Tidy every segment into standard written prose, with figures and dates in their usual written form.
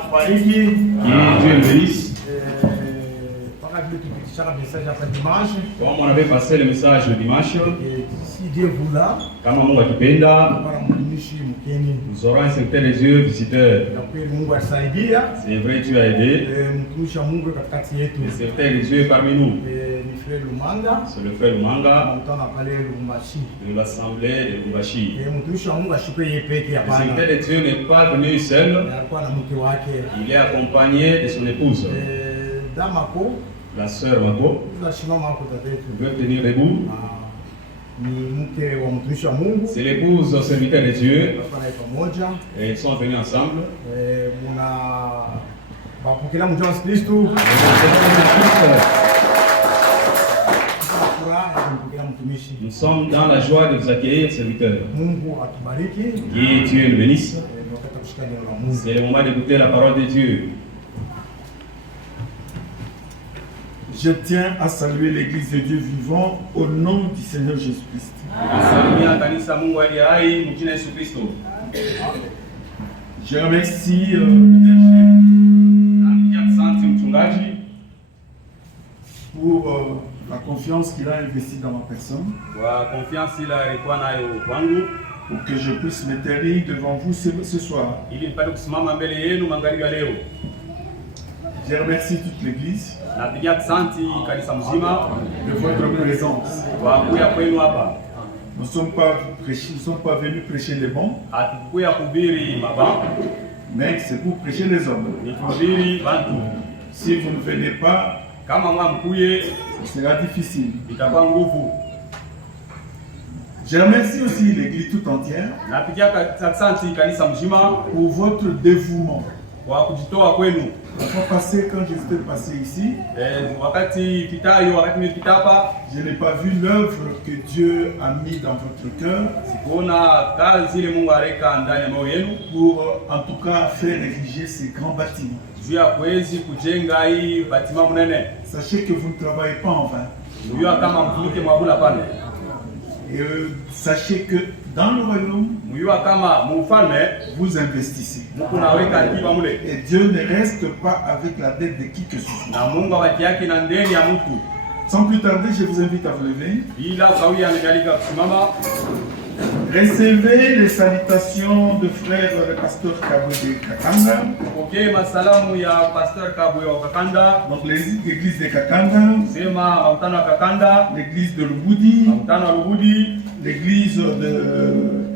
atubariki. Dieu le bénisse. Comme on avait passé le message le dimanche, Si Dieu voula, kama Mungu akipenda, nous aurons un secteur des yeux visiteur. C'est vrai, tu as aidé. Le secteur des yeux parmi nous. C'est le frère Lumanga de l'assemblée de Lubumbashi. Le secteur des yeux n'est pas venu seul. Il est accompagné de son épouse. La sœur Mako veut tenir debout. C'est l'épouse au serviteur de Dieu. Et ils sont venus ensemble. Nous sommes dans la joie de vous accueillir, serviteurs. Que Dieu le bénisse. C'est le moment d'écouter la parole de Dieu. Je tiens à saluer l'Église de Dieu vivant au nom du Seigneur Jésus-Christ. Je remercie le berger pour la confiance qu'il a investie dans ma personne, pour que je puisse me taire devant vous ce soir. Je remercie toute l'Église de votre présence. Nous ne sommes pas venus prêcher les bons, mais c'est pour prêcher les hommes. Si vous ne venez pas, ce sera difficile. Je remercie aussi l'Église tout entière pour votre dévouement. La fois passée, quand j'étais passé ici, je n'ai pas vu l'œuvre que Dieu a mis dans votre cœur pour en tout cas faire ériger ces grands bâtiments. Sachez que vous ne travaillez pas en vain. Et sachez que dans le royaume, vous investissez. Et Dieu ne reste pas avec la dette de qui que ce soit. Sans plus tarder, je vous invite à vous lever. Recevez les salutations de frère le pasteur Kabwe de Kakanda. Donc l'église de Kakanda, l'église de Lubudi, l'église de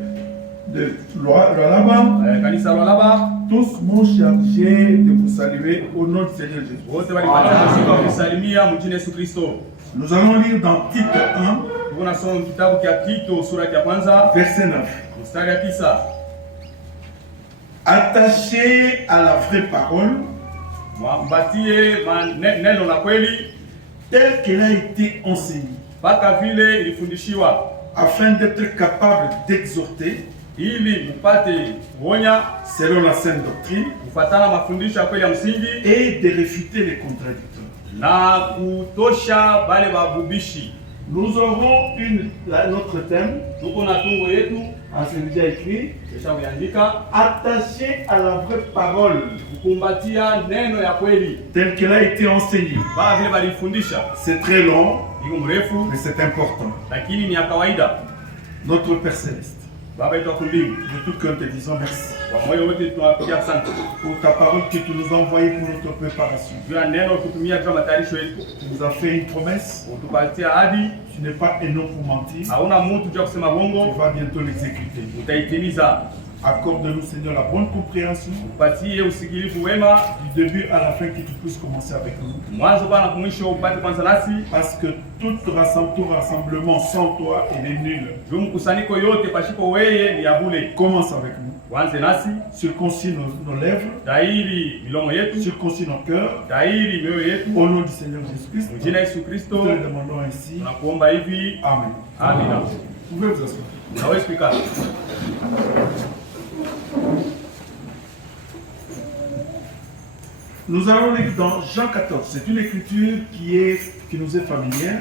Lualaba. Tous m'ont chargé de vous saluer au nom du Seigneur Jésus. Nous allons lire dans Tite 1, verset 9. Attaché à la vraie parole, telle qu'elle a été enseignée, afin d'être capable d'exhorter selon la sainte doctrine et de réfuter les contradicteurs. Nous aurons notre thème, c'est déjà écrit, attaché à la vraie parole, telle qu'elle a été enseignée. C'est très long, mais c'est important. Notre Père Céleste, de tout cœur te disons merci pour ta parole que tu nous as envoyée pour notre préparation. Tu nous as fait une promesse. Tu n'es pas un homme pour mentir. Tu vas bientôt l'exécuter. Accorde-nous, Seigneur, la bonne compréhension du début à la fin, que tu puisses commencer avec nous. Parce que tout rassemblement sans toi, il est nul. Commence avec nous. Circoncis nos lèvres, circoncis nos cœurs. Au nom du Seigneur Jésus-Christ, nous te le demandons ainsi. Amen. Amen. Vous pouvez vous asseoir. Nous allons lire dans Jean 14. C'est une écriture qui nous est familière.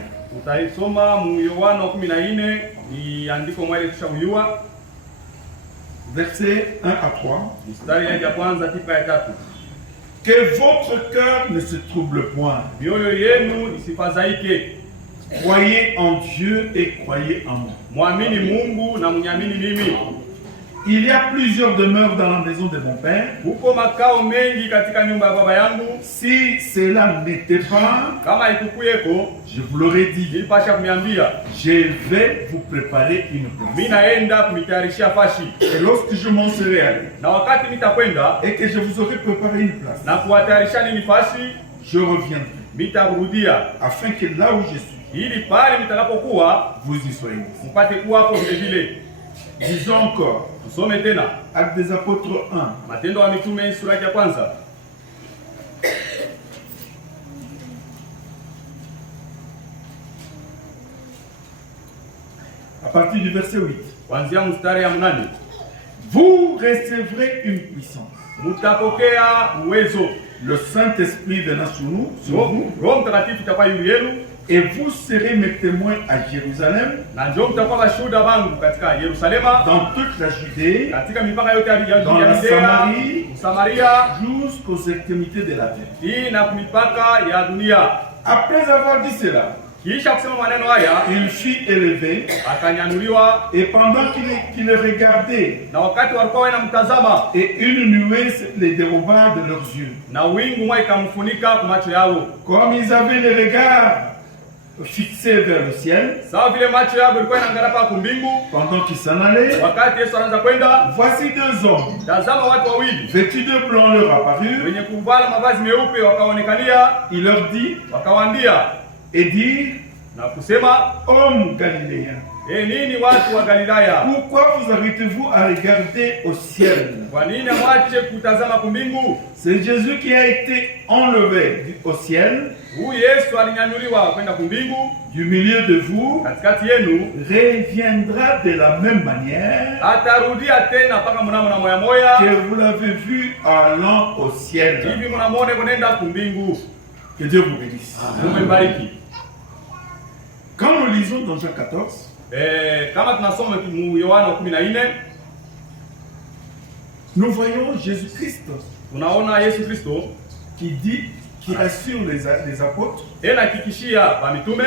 Versets 1 à 3. Que votre cœur ne se trouble point. mioyo yenu isifadhaike. Croyez en Dieu et croyez en moi. Mwamini Mungu na mniamini mimi. Il y a plusieurs demeures dans la maison de mon père. Huko makao mengi katika nyumba ya baba yangu. Si cela n'était pas, Kama ikukuyeko, je vous l'aurais dit. nilipasha kuniambia. Je vais vous préparer une Mimi place. naenda kumitayarishia fashi. Et lorsque je m'en serai allé Na wakati nitakwenda et que je vous aurai préparé une place, na kuwatayarisha nini fashi, je reviendrai mitarudia afin que là où je suis, ili pale mtakapokuwa vous y soyez. mpate kuwa hapo vile vile. Disons encore, Tusome tena Actes des Apôtres 1. Matendo ya Mitume sura ya kwanza. À partir du verset 8. Kuanzia mstari ya 8. Vous recevrez une puissance. Mutapokea uwezo. Le Saint-Esprit venant sur nous, Roho Mtakatifu itakuwa juu yenu, et vous serez mes témoins à Jérusalem, na ndio mtakuwa mashuhuda wangu katika Yerusalema, dans toute la Judée, katika mipaka yote ya dans la Yudea, Samarie, Samaria, jusqu'aux extrémités de la terre. hii na mipaka ya dunia. Après avoir dit cela, Kisha kusema maneno haya, il fut élevé, akanyanyuliwa, et pendant qu'il regardait, na wakati walikuwa wanamtazama, et une nuée les déroba de leurs yeux. na wingu mwa ikamfunika kwa macho yao. Comme ils avaient les regards fixés vers le ciel, Sawa vile macho yao ilikuwa inaangalia pa kumbingu, pendant qu'ils s'en allaient, wakati Yesu anaanza kwenda, voici deux hommes, tazama watu wawili vêtus de blanc leur apparurent. wenye kuvala mavazi meupe wakaonekania, Il leur dit, wakawaambia et dire, na kusema, hommes galiléens, nini watu wa Galilaya, pourquoi vous arrêtez-vous à regarder au ciel? kwa nini mwache kutazama kumbingu? C'est Jésus qui a été enlevé au ciel, Huyu Yesu alinyanyuliwa kwenda kumbingu, du milieu de vous, katikati yenu, reviendra de la même manière atarudia tena mpaka mnamona moya moya, que vous l'avez vu allant au ciel. hivi mnamwone kunenda kumbingu. Que Dieu vous bénisse. Mumebariki. Quand nous lisons dans Jean 14, Kama tunasoma mu Yohana 14, nous voyons Jésus-Christ tunaona Yesu Kristo qui dit, qui rassure les apôtres, hakikishia ba mitume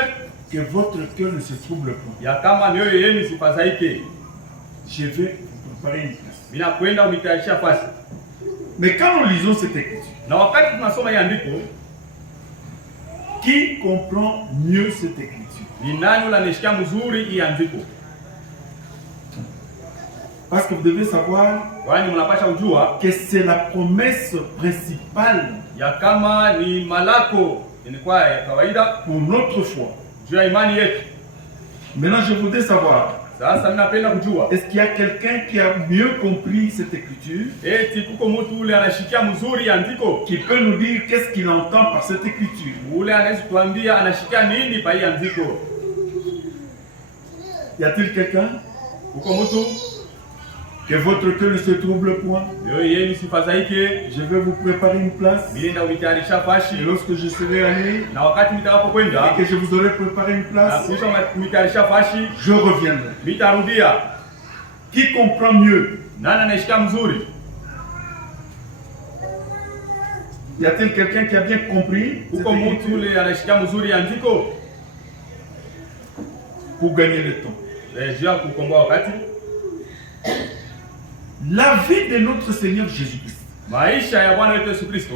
que votre cœur ne se trouble pas. ya kama mioyo yenu isifadhaike. Je vais vous préparer une place. Mina kwenda kumitayarishia fasi. Mais quand nous lisons cette écriture, Na wakati tunasoma hii andiko, qui comprend mieux cette écriture? ni nani unanishikia mzuri hii andiko? Parce que vous devez savoir Kwani mnapasha kujua que c'est la promesse principale ya kama ni malako ilikuwa ya kawaida pour notre foi. juu ya imani yetu. Maintenant, je voudrais savoir, Sasa mimi napenda kujua, est-ce qu'il y a quelqu'un qui a mieux compris cette écriture, eti kuko mtu ule anashikia mzuri andiko, qui peut nous dire qu'est-ce qu'il entend par cette écriture? ule anaweza kuambia anashikia nini pa hii andiko? Y a-t-il quelqu'un? Kuko mtu Que votre cœur ne se trouble point. mioyo yenu isifadhaike, Je vais vous préparer une place. nilienda kuitayarisha Et fashi, lorsque je serai allé na wakati nitakapokwenda et que je vous aurai préparé une na place, kuisha kumitayarisha fashi, je reviendrai. nitarudia. Qui comprend mieux? Nani anashikia mzuri? Y a-t-il quelqu'un qui a bien compris cette Kuko mtu écriture? ule anashikia mzuri andiko Pour gagner le temps. juu ya kukomboa wakati. La vie de notre Seigneur Jésus-Christ Maisha ya Bwana wetu Yesu Kristo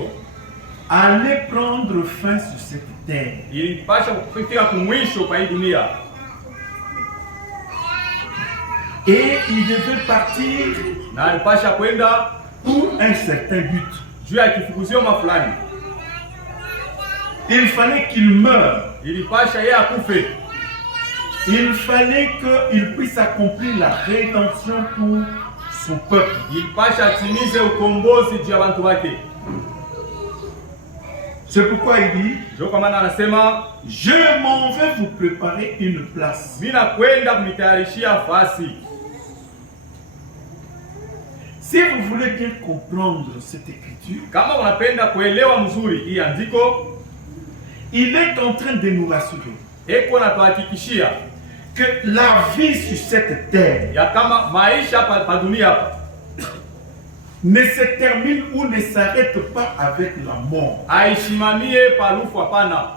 allait prendre fin sur cette terre. ilipasha kufika kumwisho kwa hii dunia, Et il devait partir na alipasha kwenda pour un certain but. juu ya kifukuzio mafulani. Il fallait qu'il meure. Ilipasha yeye akufe, Il fallait qu'il puisse accomplir la rédemption pour son peuple. ilipasha atimize ukombozi juu ya watu wake. C'est pourquoi il dit, Ndio kwa maana anasema je m'en vais vous préparer une place. mimi nakwenda kumitayarishia fasi. Si vous voulez bien comprendre cette écriture, Kama unapenda kuelewa mzuri hii andiko, il est en train de nous rassurer eko natuhakikishia que la vie sur cette terre ya kama maisha pa dunia hapa ne se termine ou ne s'arrête pas avec la mort. Aishimamie palufu hapana.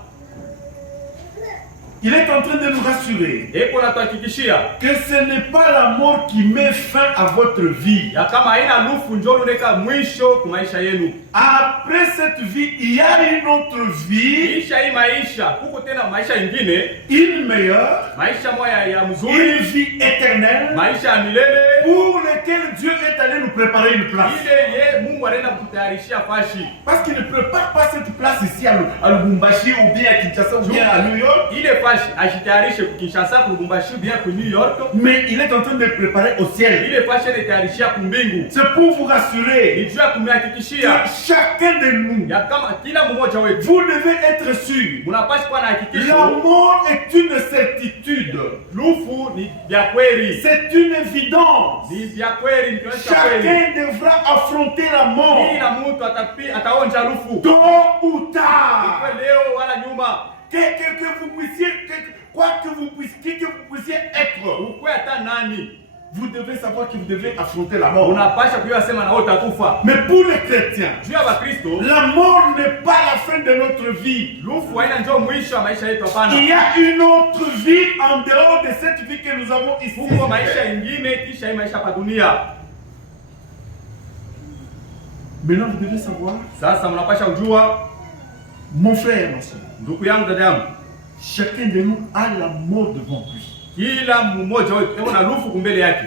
Il est en train de nous rassurer Eko natuhakikishia que ce n'est pas la mort qui met fin à votre vie. ya kama haina lufu njo luneka mwisho kwa maisha yenu. Après cette vie, il y a une autre vie, Kisha hii maisha kuko tena maisha ingine, une meilleure, maisha moya ya une mzuri, vie éternelle, maisha ya milele pour laquelle Dieu est allé nous préparer une place. ile ye Mungu anaenda kutayarishia fashi. Parce qu'il ne prépare pas cette place ici à Lubumbashi ou bien à Kinshasa ou bien à New York, Ile fashi ajitayarishe ku Kinshasa, ku Lubumbashi, bien ku New York. mais il est en train de préparer au ciel. Ile fashi anatayarishia ku mbingu. C'est pour vous rassurer Ni juu ya kumhakikishia que chacun de nous, ya kama kila mmoja wetu vous devez être sûr. munapashi kuwa na La hakikisho. mort est une certitude. Lufu ni vya kweli, C'est une évidence. ni vya kweli, ni kionyesha kweli. Chacun devra affronter la mort. Kila mtu ataonja lufu, Tôt ou kwa tard. leo wala nyuma. Que vous puissiez, quoi que vous puissiez être, Ukwe hata nani, vous devez savoir que vous devez affronter la mort. unapasha kujua sema na wewe utakufa. Mais pour les chrétiens, Juu ya Wakristo, la mort n'est pas la fin de notre vie. lufu haina njoo mwisho wa maisha yetu, hapana. Il y a une autre vie en dehors de cette vie que nous avons ici. Huko maisha ingine kisha hii maisha hapa dunia. Maintenant, vous devez savoir, Sasa mnapasha ujua, mon frère, ma soeur, ndugu yangu, dada yangu, chacun de nous a la mort devant lui. kila mmoja wetu yuko na lufu kumbele yake.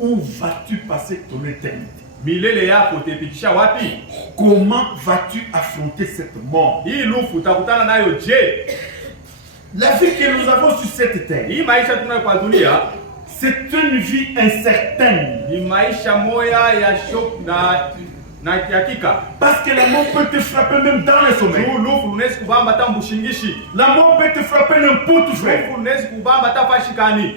Où vas-tu passer ton éternité? Milele yako utapitisha wapi? Comment vas-tu affronter cette mort? Hii lufu utakutana nayo je? La vie que nous avons sur cette terre, Hii maisha tunayo kwa dunia c'est une vie incertaine. ni maisha moya ya shok na hakika. Parce que la mort peut te frapper même dans le sommeil. Juu lufu unaweza kubamba hata mbushingishi. La mort peut te frapper n'importe où, frère. Lufu unaweza kubamba hata fashikani.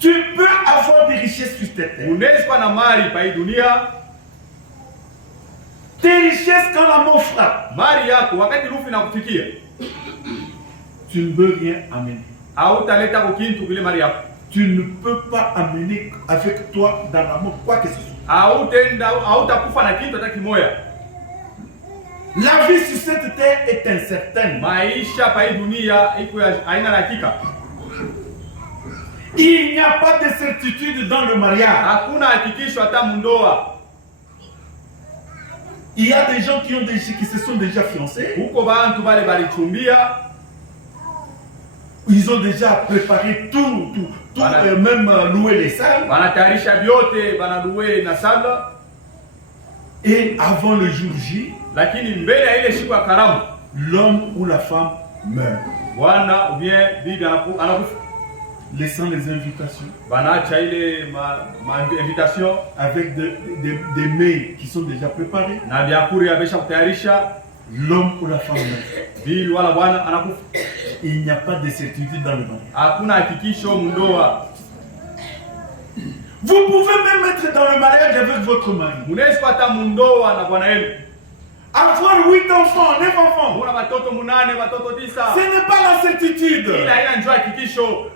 Tu peux avoir des richesses sur cette terre. Unaweza kuwa na mali pa hii dunia. Tes richesses, quand la mort frappe, Mali yako wakati lufu inakufikia, tu ne peux rien amener. hautaleta kukintu kile mali yako. Tu ne peux pas amener avec toi dans la mort quoi que ce soit. Hautakufa na kitu hata kimoya. La vie sur cette terre est incertaine. Maisha pa hii dunia iko haina hakika. Il n'y a pas de certitude dans le mariage. Hakuna hakikisho hata mundoa. Il y a des gens qui se sont déjà fiancés. Huko bantu bale balichumbia, Ils ont déjà préparé tout Voilà. Même loué les salles. banatayarisha vyote, banaluwe na sala, Et avant le jour J, lakini mbele ya ile siku ya karamu, l'homme ou la femme meurt, bwana ou bien bibi anakufa. laissant les invitations Banaacha ile invitation avec des mets qui sont déjà préparés. na vyakula amesha kutayarisha. L'homme ou la femme meurt. Bibi wala bwana anakufa. Il n'y a pas de certitude dans le monde. Hakuna hakikisho mundoa. Vous pouvez même être dans le mariage avec votre mari. Munaweza kupata mundoa na bwana yenu. Avoir 8 enfants, 9 enfants. Una watoto 8, watoto 9. Ce n'est pas la certitude. Ila haina njoo hakikisho.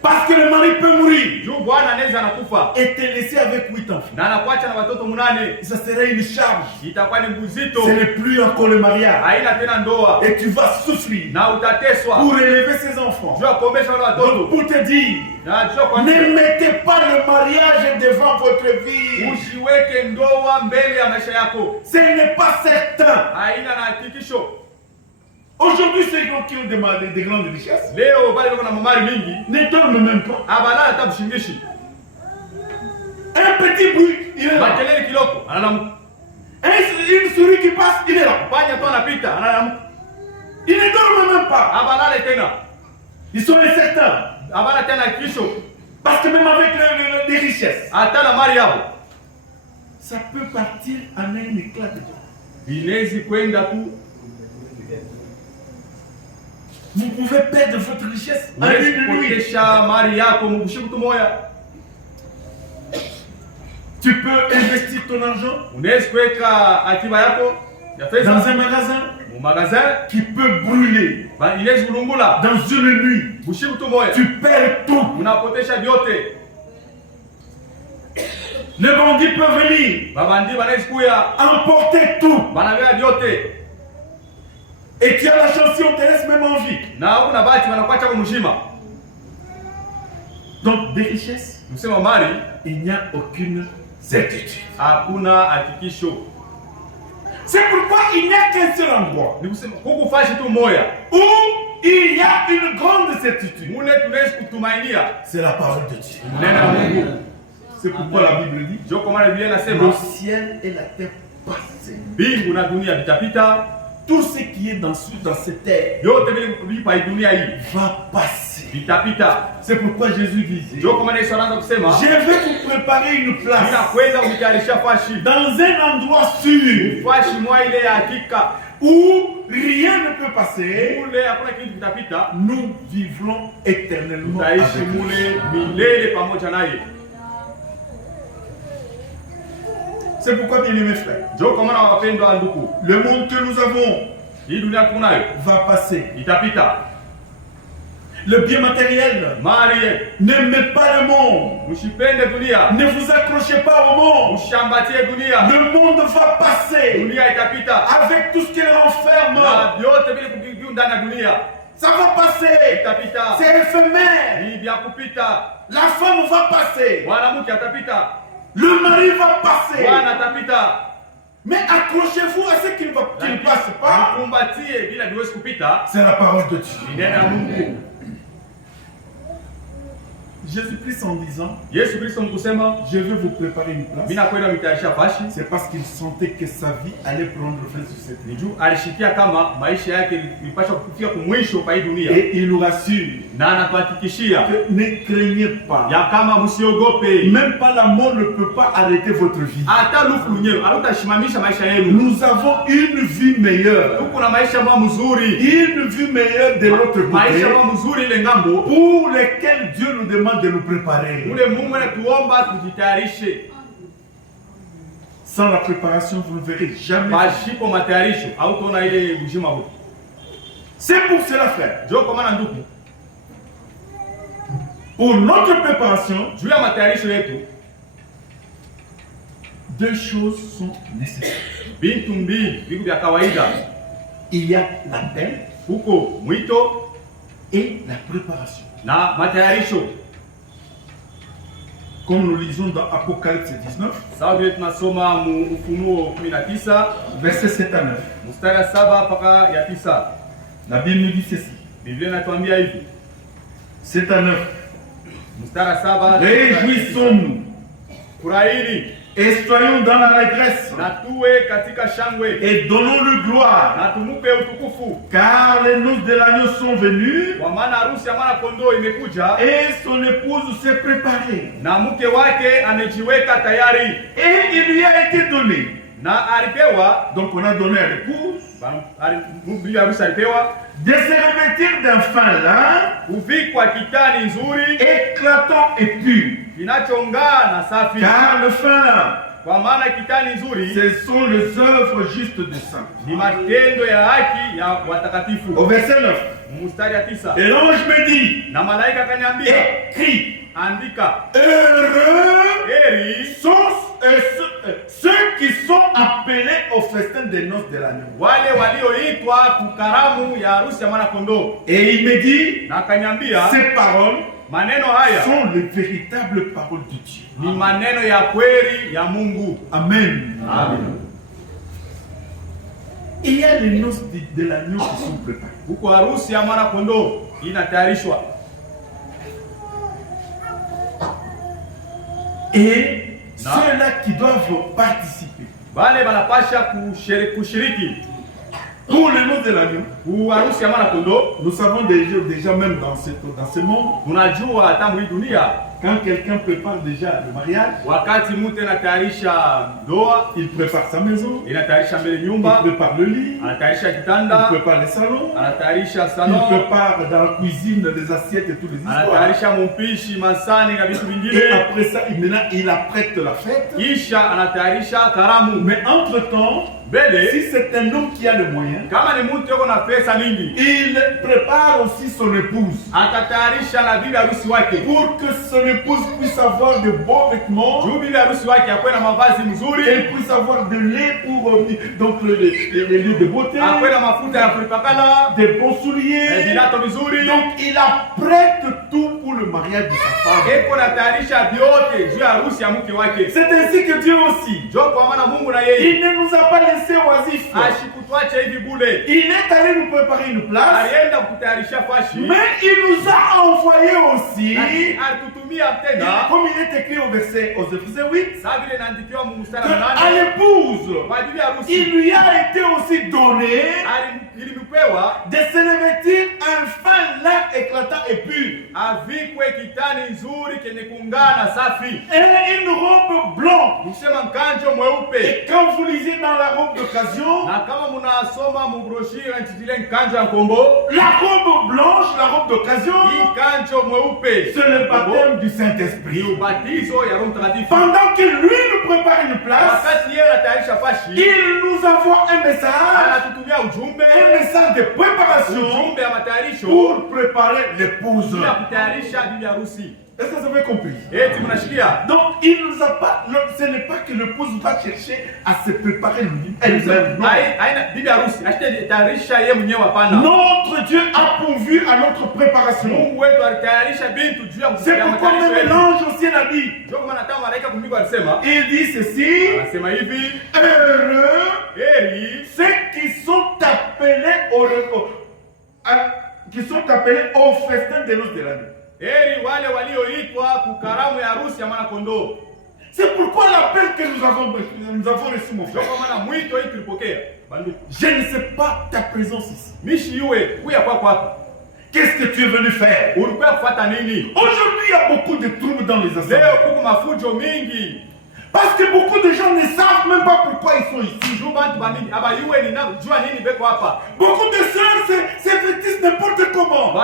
Parce que le mari peut mourir Juu bwana anaweza anakufa et te laisser avec 8 enfants. na anakuacha na watoto 8. Ça serait une charge. Itakuwa ni mzito. Ce n'est plus encore le mariage. Haina tena ndoa. Et tu vas souffrir Na utateswa. pour élever ces enfants. Juu ya kuombesha wale Donc, watoto. pour te dire, Na juu ya kwa ne mettez pas le mariage devant votre vie. usiweke ndoa mbele ya maisha yako. Ce n'est pas certain. Haina na hakikisho. Aujourd'hui, ceux qui ont des grandes richesses Leo bali wako na mamari mingi, ne dorment même pas. abana hata mshingishi. Un petit bruit, il est là. Makelele kiloko, analamuka. Une souris qui passe, il est là. Panya tu anapita, analamuka. Ils ne dorment même pas. Abalale tena. Ils sont incertains. Abana tena hakikisho. Parce que même avec les richesses, Hata na mali yao. ça peut partir en un éclat de joie. Vinezi kwenda tu. Vous pouvez perdre votre richesse en Unaweza une nuit. kupotesha mali yako mubushiku tu moya. Tu peux investir ton argent Unaweza kuweka akiba yako ya dans pesa un magasin mu magazin, qui peut brûler inaweza kulungula dans une nuit. bushiku tu moya. Tu perds tout. Unapotesha vyote. Les bandits peuvent venir, babandi banaweza kuya emporter tout. banabeba vyote, Et tu as la chance si on te laisse même en vie. na una bahati wanakuacha kwa mzima. Donc des richesses, Msema mali il n'y a aucune certitude. hakuna hakikisho. C'est pourquoi il n'y a qu'un seul endroit Ni kusema huku fashi tu moya où il y a une grande certitude. mule tunaweza kutumainia C'est la parole de Dieu. neno la Mungu. C'est pourquoi la Bible dit Ndio kwa maana Biblia le inasema ciel et la terre passent. mbingu na dunia vitapita, Tout ce qui est dans cette terre vyote vile vipa hii dunia hii va passer. vitapita. C'est pourquoi Jésus disait Ndio kwa maana Yesu anaanza kusema je vais vous préparer une place ninakwenda kutayarisha fashi, dans un endroit sûr fashi mwa ile ya hakika, où rien ne peut passer. mule hakuna kitu kitapita, Nous vivrons éternellement avec tutaishi lui. mule milele pamoja naye. C'est pourquoi, bien aimés frères, Ndio kwa maana wapendwa ndugu, le monde que nous avons hii dunia tunayo va passer. itapita. Le bien matériel, Mali yetu, n'aimez pas le monde. msipende dunia, Ne vous accrochez pas au monde. mshambatie dunia. Le monde va passer Dunia itapita avec tout ce qu'elle renferme. na vyote vile kuviu ndani ya dunia Ça va passer. itapita, C'est éphémère. ni vya kupita. La femme va passer. Mwanamke atapita, Le mari va passer. bwana atapita, Mais accrochez-vous à ce qu'il ne passe pas. mkumbatie bila viwezi kupita. C'est la parole de Dieu. Ni neno la Mungu. Jésus-Christ en disant, Yesu Kristo mkusema je vais vous préparer une place. mimi nakwenda mitayarisha fashi, C'est parce qu'il sentait que sa vie allait prendre fin sur cette ni vie. juu alishikia kama maisha yake ilipaswa kufika kumwisho kwa hii dunia, Et il nous rassure na anatuhakikishia que ne craignez pas. ya kama msiogope, Même pas la mort ne peut pas arrêter votre vie. hata lufu mwenyewe hatutashimamisha maisha yenu. Nous avons une vie meilleure. Tuko na maisha mwa mzuri, Une vie meilleure de l'autre maisha côté mwa mzuri ile ngambo, pour lesquelles Dieu nous demande de nous préparer. ule Mungu anatuomba tujitayarishe. Sans la préparation, vous ne verrez jamais. Pasipo matayarisho hautaona ile ujima huu. C'est pour cela, frère. Ndio kwa maana ndugu, Pour notre préparation, juu ya matayarisho yetu deux choses sont nécessaires. bintu mbili vitu vya kawaida, Il y a l'appel huko mwito et la préparation. na matayarisho. Comme nous lisons dans Apocalypse 19, Sawa vile tunasoma mu Ufunuo 19 versets 7 à 9. mstari ya 7 mpaka ya 9. La Bible nous dit ceci. Biblia inatuambia hivi, 7 à 9. mstari ya 7, Réjouissons-nous furahini et soyons dans l'allégresse na tuwe katika shangwe et donnons-lui gloire, na tumupe utukufu, car les noces de l'agneau sont venues kwa maana harusi ya mwana kondoo imekuja et son épouse s'est préparée. na mke wake amejiweka tayari, Et il lui a été donné. na alipewa Donc on a donné à l'épouse bibi harusi alipewa de se revêtir d'un fin lin kuvikwa kitani nzuri éclatant et pur. kinachong'aa na safi, Car le fin lin, kwa maana kitani nzuri ce sont les œuvres justes des saints. ni matendo ya haki ya watakatifu. Au verset 9. Mstari ya 9, Et l'ange me dit, na malaika akaniambia, écris, andika, heureux heri sont ceux qui sont appelés au festin des noces de l'agneau. wale walioitwa kukaramu ya harusi ya mwana kondoo. Et il me dit, Na akaniambia ces paroles maneno haya sont les véritables paroles de Dieu. ni maneno ya kweli ya Mungu. Amen. Amen. Il y a les noces de l'agneau qui sont préparées. Huko harusi ya mwana kondoo inatayarishwa, Et ceux-là qui doivent participer wale wanapasha kushiriki pour les noces de l'agneau. ku harusi ya mwana kondoo. Nous savons déjà même dans ce monde, Tunajua hata mwi dunia, quand quelqu'un prépare déjà le mariage, wakati mtu anatayarisha ndoa, il prépare sa maison, inatayarisha mbele il nyumba, prépare le lit, anatayarisha il kitanda, prépare les salons, anatayarisha il salon, prépare dans la cuisine les assiettes et toutes les histoires. anatayarisha mpishi, masani na vitu Et vingine, après ça, maintenant, il apprête la fête. kisha anatayarisha karamu. Mais entre-temps, Mbele si c'est un homme qui a les moyens, kama ni mtu yuko na Il prépare aussi son épouse pour que son épouse puisse avoir de beaux vêtements, qu'elle puisse avoir de lait pour donc les lieux de beauté, des bons souliers. Donc il apprête tout pour le mariage de sa femme. C'est ainsi que Dieu aussi, il ne nous a pas laissé oisifs. Il est allé nous préparer une place, mais il nous a envoyé aussi, comme il est écrit au verset 8, à l'épouse, il lui a été aussi donné de se revêtir un fin lin éclatant et pur, et une robe blanche. Et quand vous lisez dans la robe d'occasion, la robe blanche, la robe d'occasion, c'est le baptême du Saint-Esprit. Pendant que lui nous prépare une place, il nous envoie un message de préparation pour préparer l'épouse. Est-ce que vous avez compris? Donc, il nous a pas, ce n'est pas que l'épouse va chercher à se préparer elle-même. Notre Dieu a pourvu à notre préparation. C'est pourquoi même l'ange aussi l'a dit. Il dit ceci: heureux ceux qui sont appelés au festin de noces de l'année. C'est pourquoi l'appel que nous avons reçu, mon frère. Je ne sais pas ta présence ici. Qu'est-ce que tu es venu faire? Aujourd'hui, il y a beaucoup de troubles dans les assemblées. Parce que beaucoup de gens ne savent même pas pourquoi ils sont ici. Beaucoup de sœurs se vêtissent n'importe comment. Font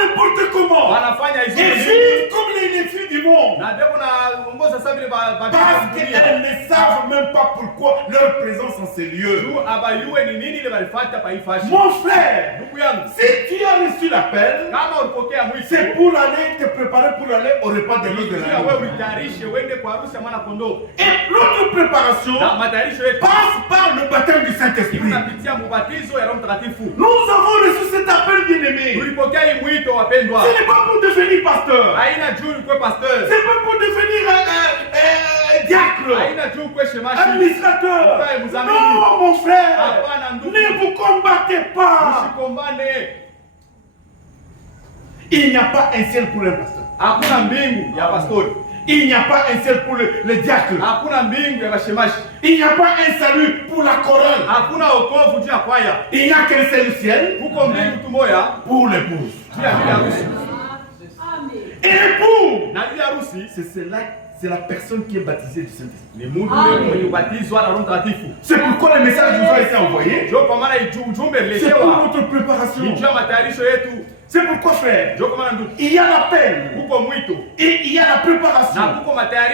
n'importe comment. Et vivent comme les filles du monde. Parce qu'elles ne savent même pas pourquoi leur présence en ces lieux. Mon frère, si tu as reçu l'appel, c'est pour aller te préparer pour aller au repas de l'eau de la vie. Et l'autre préparation passe par le baptême du Saint-Esprit. Nous avons reçu cet appel bien-aimé. Ce n'est pas pour devenir pasteur. C'est pas pour devenir diacre, administrateur. Non, mon frère, ne vous combattez pas. Il n'y a pas un ciel pour un pasteur. Il n'y a pas un ciel pour le diacre. Il n'y a pas un salut pour la chorale. Il n'y a qu'un seul ciel pour l'épouse. Et l'épouse, c'est la personne qui est baptisée du Saint-Esprit. C'est pourquoi le message nous a été envoyé. C'est pour notre préparation. C'est pourquoi, frère, il y a l'appel et il y a la préparation.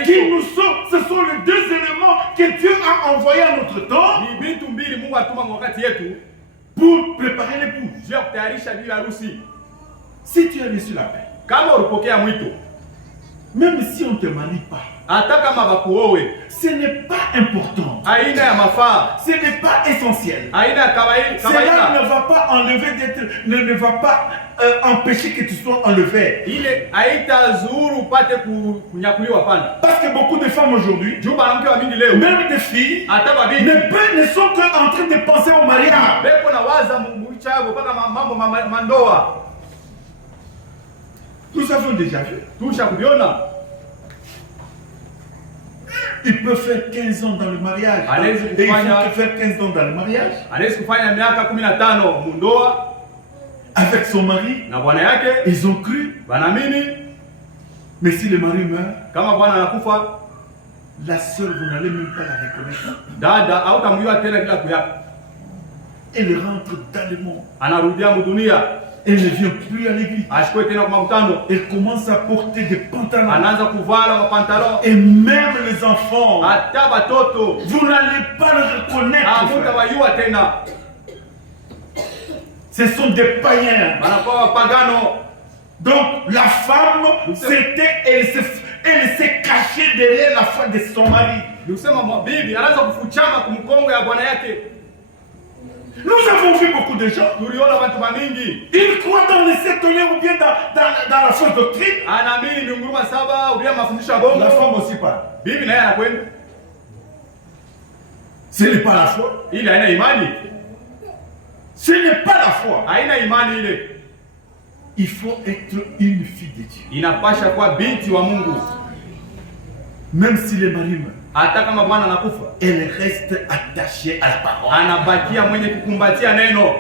Qui nous sont, ce sont les deux éléments que Dieu a envoyés à notre temps pour préparer l'épouse. Si tu as reçu l'appel, même si on ne te marie pas, ce n'est pas important. Ce n'est pas essentiel. Cela ne va pas enlever ne va pas empêcher que tu sois enlevé. Parce que beaucoup de femmes aujourd'hui, même des filles, ne sont qu'en train de penser au mariage. Nous avons déjà vu. Il peut faire 15 ans dans le mariage. Et il faut faire 15 ans dans le mariage. Avec son mari, ils ont cru. Mais si le mari meurt, la sœur, vous n'allez même pas la reconnaître. Elle rentre dans le monde. Elle ne vient plus à l'église. Elle commence à porter des pantalons. Et même les enfants, vous n'allez pas le reconnaître. Ce sont des païens. wanakuwa wapagano. Donc la femme, elle s'est cachée derrière la foi de son mari. Ni kusema bibi anaanza kufuchama kumkongo ya bwana yake. Nous avons vu beaucoup de gens. Tuliona watu mingi. Ils croient dans les sept tonnerres ou bien dans la fausse doctrine. Anaamini ni nguruma saba, ubia mafundisho ya bongo. La femme aussi parle. Bibi naye anakwenda. Ce n'est pas la foi. Ile haina imani. Ce n'est pas la foi. Haina imani ile. Il faut être une fille de Dieu. Inapasha kuwa binti wa Mungu. Même si le mari meurt, hata kama bwana anakufa, elle reste attachée à la parole. Anabakia mwenye kukumbatia neno.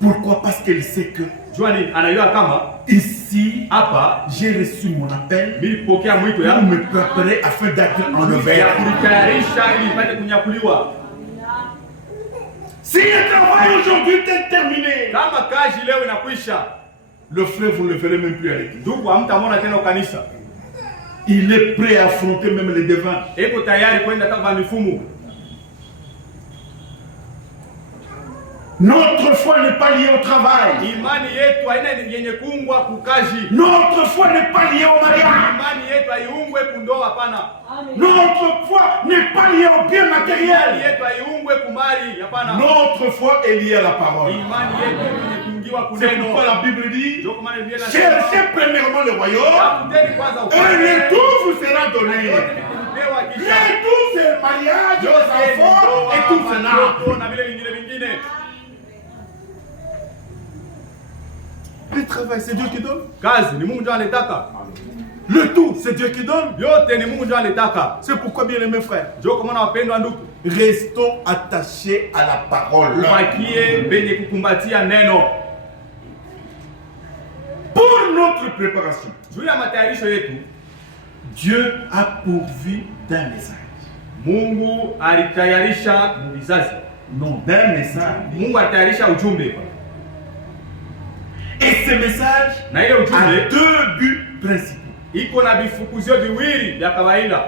Pourquoi? Parce qu'elle sait que Joani anajua kama ici, hapa j'ai reçu mon appel. Nilipokea mwito yangu me préparer afin d'être enlevé. Kutayarisha ili ipate kunyakuliwa. Si le travail aujourd'hui est terminé, kama kazi leo inakwisha, le frère vous ne le verrez même plus à l'église. Ndugu hamtamwona tena kanisa. Il est prêt à affronter même les devins. Eko tayari kwenda hata kwa mifumu. Notre foi n'est pas liée au travail. Imani yetu haina yenye kuungwa kukazi. Notre foi n'est pas liée au mariage. Imani yetu haiungwe kundoa, hapana. Notre foi n'est pas liée au bien matériel. Imani yetu haiungwe kumali, hapana. Notre foi est liée à la parole. Imani yetu yenye kuingiwa C'est kuneno. pourquoi la Bible dit, Cherchez cherchez premièrement le royaume et le tout vous sera donné. Le tout c'est le mariage, les enfants et tout cela. Le travail, c'est Dieu qui donne. Kazi ni Mungu ndiye anataka. Le tout, c'est Dieu qui donne. Yote ni Mungu ndiye anataka. C'est pourquoi, bien aimés frères, Ndio kwa maana wapendwa ndugu, restons attachés à la parole. Tubakie benye kukumbatia neno. Pour notre préparation, Juu ya matayarisho yetu, Dieu a pourvu d'un message. Mungu alitayarisha vizazi. Non, d'un message. Mungu alitayarisha ujumbe. Et ce message Na ile a ujumbe deux buts principaux. iko na vifukuzio viwili vya kawaida.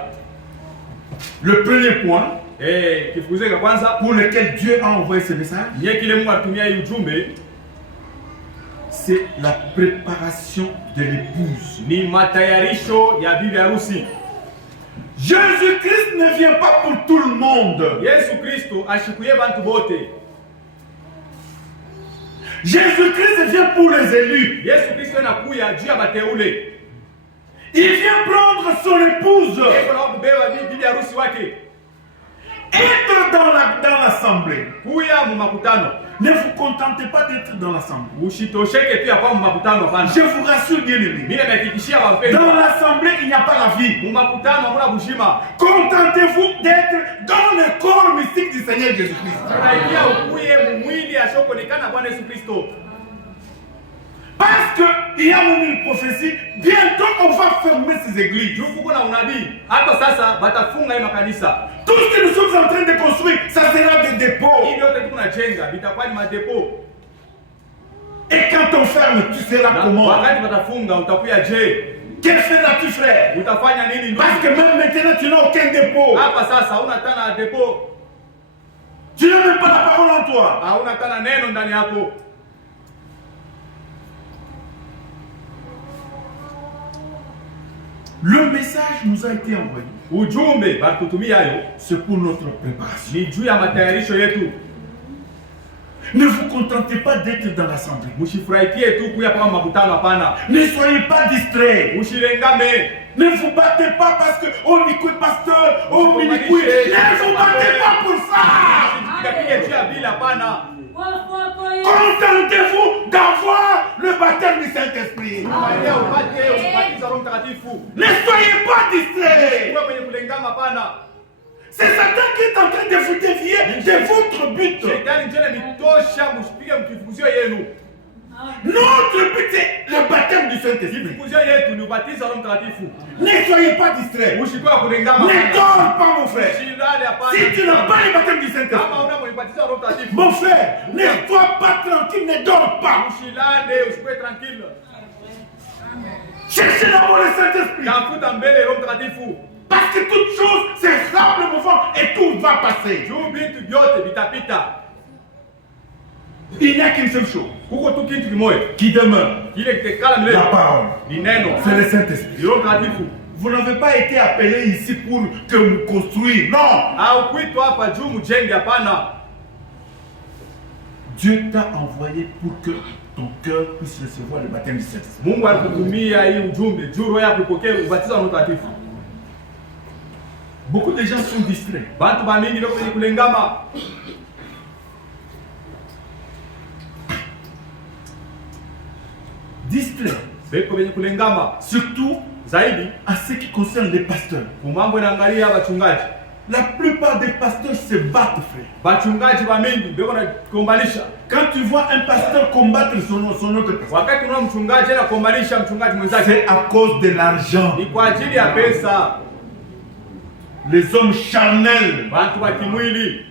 Le premier point, kifukuzio cha kwanza pour lequel Dieu a envoyé ce message, ni kile Mungu alitumia hii ujumbe, c'est la préparation de l'épouse. ni matayarisho ya bibi harusi. Jésus-Christ ne vient pas pour tout le monde. Yesu Kristo ashikuye bantu bote. Jésus-Christ vient pour les élus. Yesu Kristo anakuya juu ya bateule. Il vient prendre son épouse. Eko na kubeba bibi harusi wake. Être dans l'assemblée. Kuya mu makutano. Ne vous contentez pas d'être dans l'assemblée. Usitosheke tu ya kwa mu makutano, hapana. Je vous rassure, bien aimé. Mimi nahakikishia wapendwa, dans l'assemblée, il n'y a pas la vie. mu makutano hamuna bushima. Contentez-vous d'être dans le corps mystique du Seigneur Jésus-Christ. Tunaikia ukuye mu mwili ashokonekana Bwana Yesu Kristo. Parce qu'il y a une prophétie, bientôt on va fermer ces églises. Jukuko na unabii, hata sasa batafunga hii makanisa. Tout ce que nous sommes en train de construire, ça sera des dépôts. Hii yote tunajenga bitakuwa ni madepo. Et quand on ferme, tu seras comment? Wakati batafunga utakuya je? Que feras-tu, frère? Utafanya nini ndugu? Parce que même maintenant, tu n'as aucun dépôt. Hapa sasa hauna tena depo. Tu n'as même pas la parole en toi. Hauna tena neno ndani yako. Le message nous a été envoyé. Ujumbe batutumia hayo, c'est pour notre préparation. Ni juu ya matayarisho yetu. Ne vous contentez pas d'être dans l'assemblée. Msifurahikie tu kuya kwa makutano, hapana. Ne soyez pas distraits. Msirengame. Ne vous battez pas parce que oh Nicolas pasteur, oh Nicolas. Ne vous battez pas pour ça. Contentez-vous d'avoir le baptême du Saint-Esprit. Ne soyez pas distraits. C'est Satan qui est en train de vous dévier de votre but. Notre but c'est le baptême du Saint-Esprit. Ne soyez pas distraits. Ne dors pas, mon frère. Si tu n'as pas le baptême du Saint-Esprit, mon frère, ne sois pas tranquille, ne dors pas. Cherchez d'abord le Saint-Esprit. Parce que toute chose, c'est sable mouvant et tout va passer. Il n'y a qu'une seule chose Kuko tu kitu kimoja qui demeure. kile kitekala milele. La parole. Ni neno. C'est le Saint-Esprit. Roho Mtakatifu. Vous n'avez pas été appelé ici pour que vous construire. Non. Haukuitwa hapa juu mjenge, hapana. Dieu t'a envoyé pour que ton cœur puisse recevoir le baptême du Saint-Esprit. Mungu alikutumia hii ujumbe juu roho yako ipokee ubatizo wa Roho Mtakatifu. Beaucoup de gens sont distraits. Bantu bamingi ndio kwenye kulengama. Distraits. Beko kwenye kulengama. Surtout Zaidi à ce qui concerne les pasteurs. kumambo inaangalia wachungaji. La plupart des pasteurs se battent, frère. Wachungaji bamingi ndio wanakombanisha. Quand tu vois un pasteur combattre son autre pasteur, Wakati unaona mchungaji anakombanisha mchungaji mwenzake, c'est à cause de l'argent. ni kwa ajili ya pesa. Les hommes charnels. Bantu wa kimwili.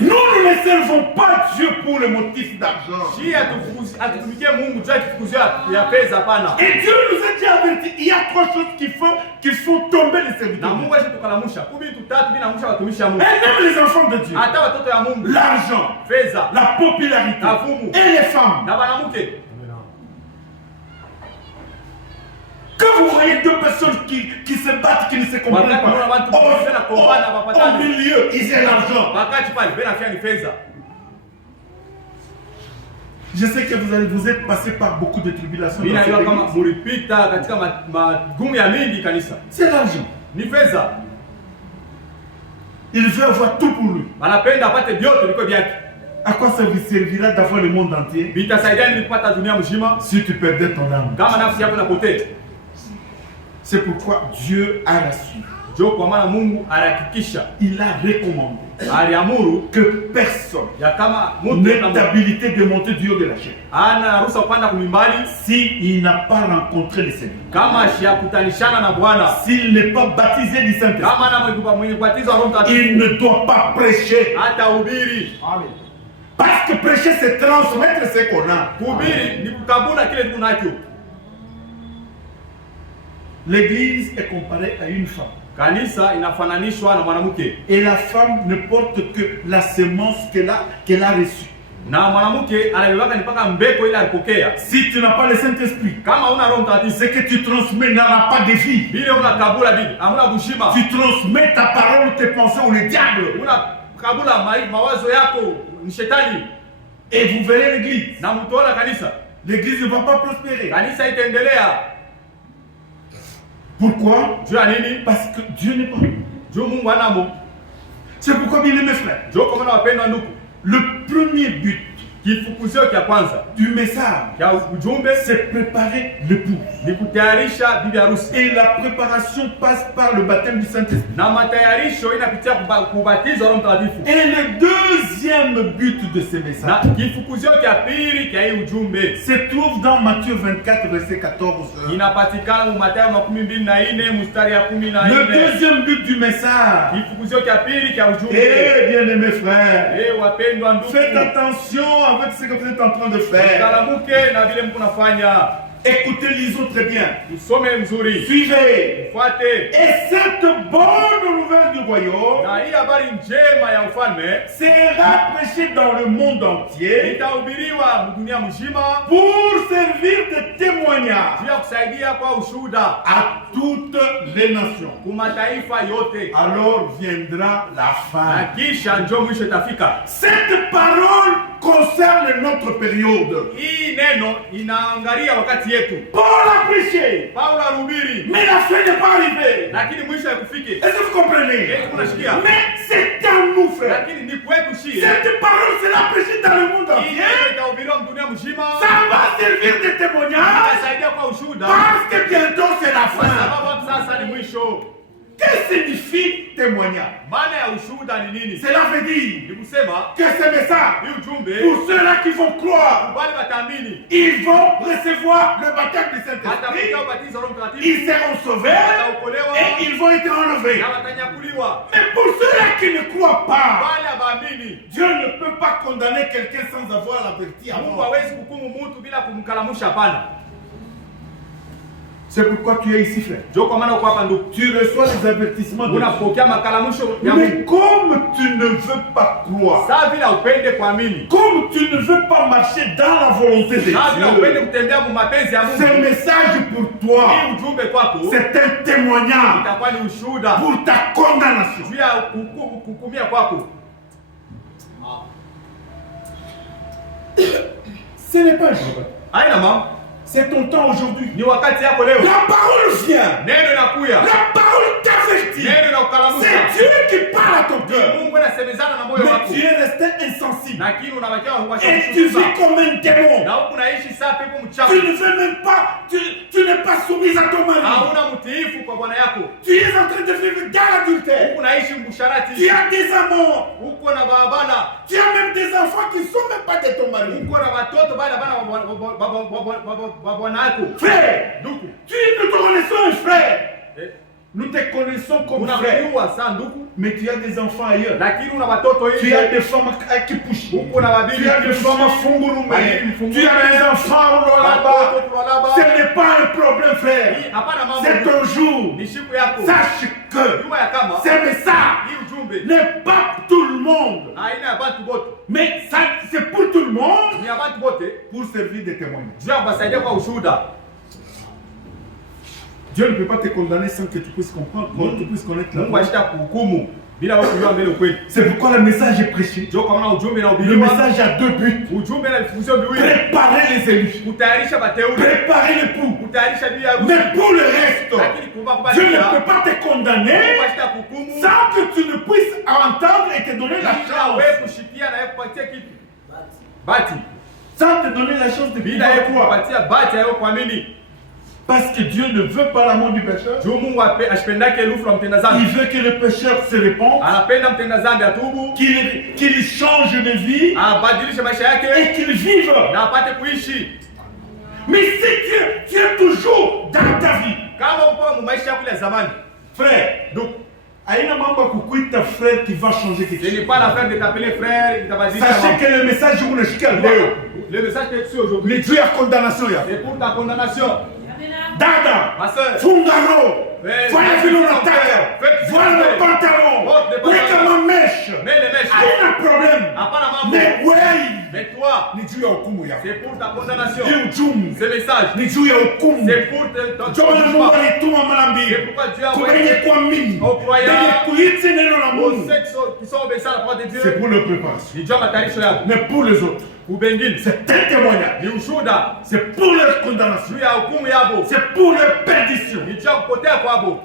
Nous ne servons pas Dieu pour le motif d'argent. Shia atutumikie Mungu juu ya kifukuzio ya pesa, hapana. Et Dieu nous a déjà averti. Il y a trois choses qui font tomber les Na serviteurs. Mungu ashtukalamusha kubi tutatu bila musha watumishi wa Mungu. Et même les enfants de Dieu. Hata watoto ya Mungu. L'argent, Pesa la popularité Afumu. et les femmes. na banamuke. Quand vous voyez deux personnes qui se battent, qui ne se comprennent Wakati unaona pas, watu wanapenda kugombana wapatane. au milieu, ils ont l'argent. Wakati pale benafia ni pesa. Je sais que vous êtes passé par beaucoup de tribulations. Mimi dans cette najua kama église. mulipita katika magumu ya mingi kanisa. C'est l'argent. Ni pesa. Il veut avoir tout pour lui. Wanapenda apate vyote viko vyake. À quoi ça vous servira d'avoir le monde entier Vitasaidia nini kupata dunia mzima si tu perdais ton âme? kama nafsi yako inapotea? C'est pourquoi Dieu a rassuré. Jo, kwa maana Mungu alihakikisha, Il a recommandé aliamuru que personne ya kama n'ait mtu l'habilité de monter du haut de la chaîne ana ruhusa kupanda kumimbali s'il n'a pas rencontré le Seigneur, kama shiakutanishana na Bwana, s'il n'est pas baptisé du Saint-Esprit. kama ana mwenye kubatiza Roho Il Mtakatifu, ne doit pas prêcher. hata hubiri. Parce que prêcher, c'est transmettre ce qu'on a. Kuhubiri ni kukabula kile tunacho. L'église est comparée à une femme. Kanisa inafananishwa na mwanamke, Et la femme ne porte que la semence qu'elle a reçue. na mwanamke anabebaka ni mpaka mbeko ile alipokea. Si tu n'as pas le Saint-Esprit, Kama una Roho Mtakatifu, ce que tu transmets n'aura pas de vie. vile una kabula bibi, hamuna bushima. Tu transmets ta parole, tes pensées au diable. Una kabula mawazo yako ni shetani, Et vous verrez l'église. na mtaona kanisa. L'église ne va pas prospérer. Kanisa itaendelea. Pourquoi? Juu ya nini? Parce que Dieu n'est pas. Juu Mungu anamo. C'est pourquoi, bien aimés frères, Juu kwa maana wapendwa ndugu, le premier but kifukuzio cha kwanza du message, cha ujumbe c'est préparer l'époux. ni kutayarisha bibi harusi, Et la préparation passe par le baptême du Saint-Esprit. na matayarisho inapitia kubatizwa Roho Mtakatifu. Et le deuxième but de ce message Na kifukuzio cha pili cha hii ujumbe se trouve dans Matthieu 24, verset 14. inapatikana mu Mathayo 24 mstari ya Le 14. deuxième but du message. Kifukuzio cha pili cha ujumbe. Eh bien aimés frères, Wapendwa ndugu, faites attention avec ce que vous êtes en train de faire. kalamuke na vile mko nafanya. Écoutez, lisons très bien. Usome mzuri, Suivez. fuate. Et cette bonne nouvelle du royaume Na hii habari njema ya ufalme sera prêchée dans le monde entier itahubiriwa dunia mzima pour servir de témoignage juu ya kusaidia kwa ushuhuda à toutes les nations. kumataifa yote, Alors viendra la na fin. kisha njo mwisho itafika. Cette parole concerne notre période. Hii neno inaangalia wakati yetu. Paul a prêché, Paulo alihubiri, mais la fin n'est pas arrivée. lakini mwisho haikufike. Est-ce que vous comprenez? Mais c'est à nous, frères. Lakini ni kwetu shie. Cette parole sera prêchée dans le monde Hii entier. neno itahubiriwa dunia mzima, Ça va servir de témoignage itasaidia kwa ushuhuda, parce que bientôt c'est la kwa fin. sababu hapo sasa ni mwisho. Que signifie témoignage? Maana ya ushuhuda ni nini? Cela veut dire Ni kusema que ce message, hii ujumbe pour ceux-là qui vont croire, wale wataamini ils vont recevoir le baptême du Saint-Esprit, watapokea ubatizo wa Roho Mtakatifu, ils seront sauvés wataokolewa et ils vont être enlevés. na watanyakuliwa. Mais pour ceux-là qui ne croient pas, Wale hawaamini, Dieu ne peut pas condamner quelqu'un sans avoir averti Mungu avant. hawezi hukumu mtu bila kumkalamusha. Hapana. C'est pourquoi tu es ici, frère. Ndio kwa maana uko hapa ndugu. Tu reçois les avertissements de Dieu. Unapokea makalamusho ya Mungu. Mais comme tu ne veux pas croire, Sasa bila upende kuamini. comme tu ne veux pas marcher dans la volonté de Dieu, Sasa bila upende kutembea mu mapenzi ya Mungu. ce message pour toi, Hii ujumbe kwako c'est un témoignage itakuwa ni ushuhuda pour ta condamnation. juu ya kuhukumia kwako. Ce n'est pas un jour. Haina mama. C'est ton temps aujourd'hui. Ni wakati yako leo. La parole vient. Neno inakuya. La parole t'avertit. Neno inakukalamusha. C'est Dieu qui parle à ton cœur. Mungu anasemezana na moyo Mais wako. tu es resté insensible. Lakini unabakia Et tu vis comme un démon. na huku unaishi saa pepo mchafu. Tu ne veux même pas, tu n'es pas soumise à ton mari. Hauna mtiifu kwa bwana yako. Tu es en train de vivre dans l'adultère. Huku unaishi mbusharati. Tu as des amants. Huko na babana. Tu as même des enfants qui ne sont même pas de ton mari. Huko na watoto bana bwana yako. Frère, Ndugu, tu nous te connaissons un frère. Nous te connaissons comme frère. unakujua sana ndugu, Mais tu as des enfants ailleurs. lakini una watoto Tu hivi. as des femmes à Kipushi. Huko na wabibi. Tu as des femmes à Fungurume. Fungurume. Tu as des enfants là-bas. Ce n'est pas un problème, frère. Hapana mambo. C'est ton jour. Ni siku yako. Sache que Juma ya kama. ce message Hii ujumbe. n'est pas pour tout le monde. Haina ya bantu bote. Mais ça, c'est pour tout le monde Ni ya bantu bote. pour servir de témoignage. Juu ya kuwasaidia kwa ushuhuda. Dieu ne peut pas te condamner sans que tu puisses comprendre, que tu puisses connaître la Mungu foi. ashita kuhukumu bila wewe kujua mbele ukweli. C'est pourquoi le message est prêché. Ndio kwa maana ujumbe na Le ubiriwa. message a deux buts. Ujumbe na vifunzo viwili. Préparer les élus. Kutayarisha bateule. Préparer l'époux. Kutayarisha bibi harusi. Mais pour le reste, Lakini kumba Dieu ne kubalika. peut pas te Mungu condamner ashita kuhukumu. sans que tu ne puisses entendre et te donner la chance. Wewe kushikia na yeye kupatia kitu. Bati. Sans te donner la chance de Bila yeye pouvoir croire. kupatia bati yao kuamini. Parce que Dieu ne veut pas la mort du pécheur. Juu Mungu ashipendake lufu la mtenda Il dhambi. veut que le pécheur se répande, Anapenda mtenda dhambi atubu. qu'il change de vie Abadilishe maisha yake et qu'il vive. na apate kuishi. Mais si tu es toujours dans ta vie, Kama uko mu maisha yako ya zamani. frère, Donc, aina mambo ya kukuita frère qui va changer quelque ce n'est chose. pas l'affaire de t'appeler frère, de t'abadilisha. Sachez que le message unashika leo Le message que tu as aujourd'hui, ni juu ya condamnation ya c'est pour ta condamnation. dada, Ma soeur, fungaro, fanya vile unataka, voilà le pantalon, weka mameshe, mets les mèches. haina problème. Hapana mambo. Mais wewe Mais toi, ni juu ya hukumu yako. c'est pour ta condamnation. Hii uchumi Ce message, ni juu ya hukumu. c'est pour ton Ndio maana Mungu alituma mara C'est mbili pourquoi Dieu a kubenye envoyé kuamini, Au croyant. benye kuitii neno la aux Mungu. sexes qui sont obéissants à la parole de Dieu. C'est pour le préparation. Ni Dieu matarisho yako. Mais pour les autres, Ubengine. c'est un témoignage. Ni ushuhuda. C'est pour leur condamnation. Juu ya hukumu yabo. C'est pour leur perdition. Ni Dieu kupotea kwabo.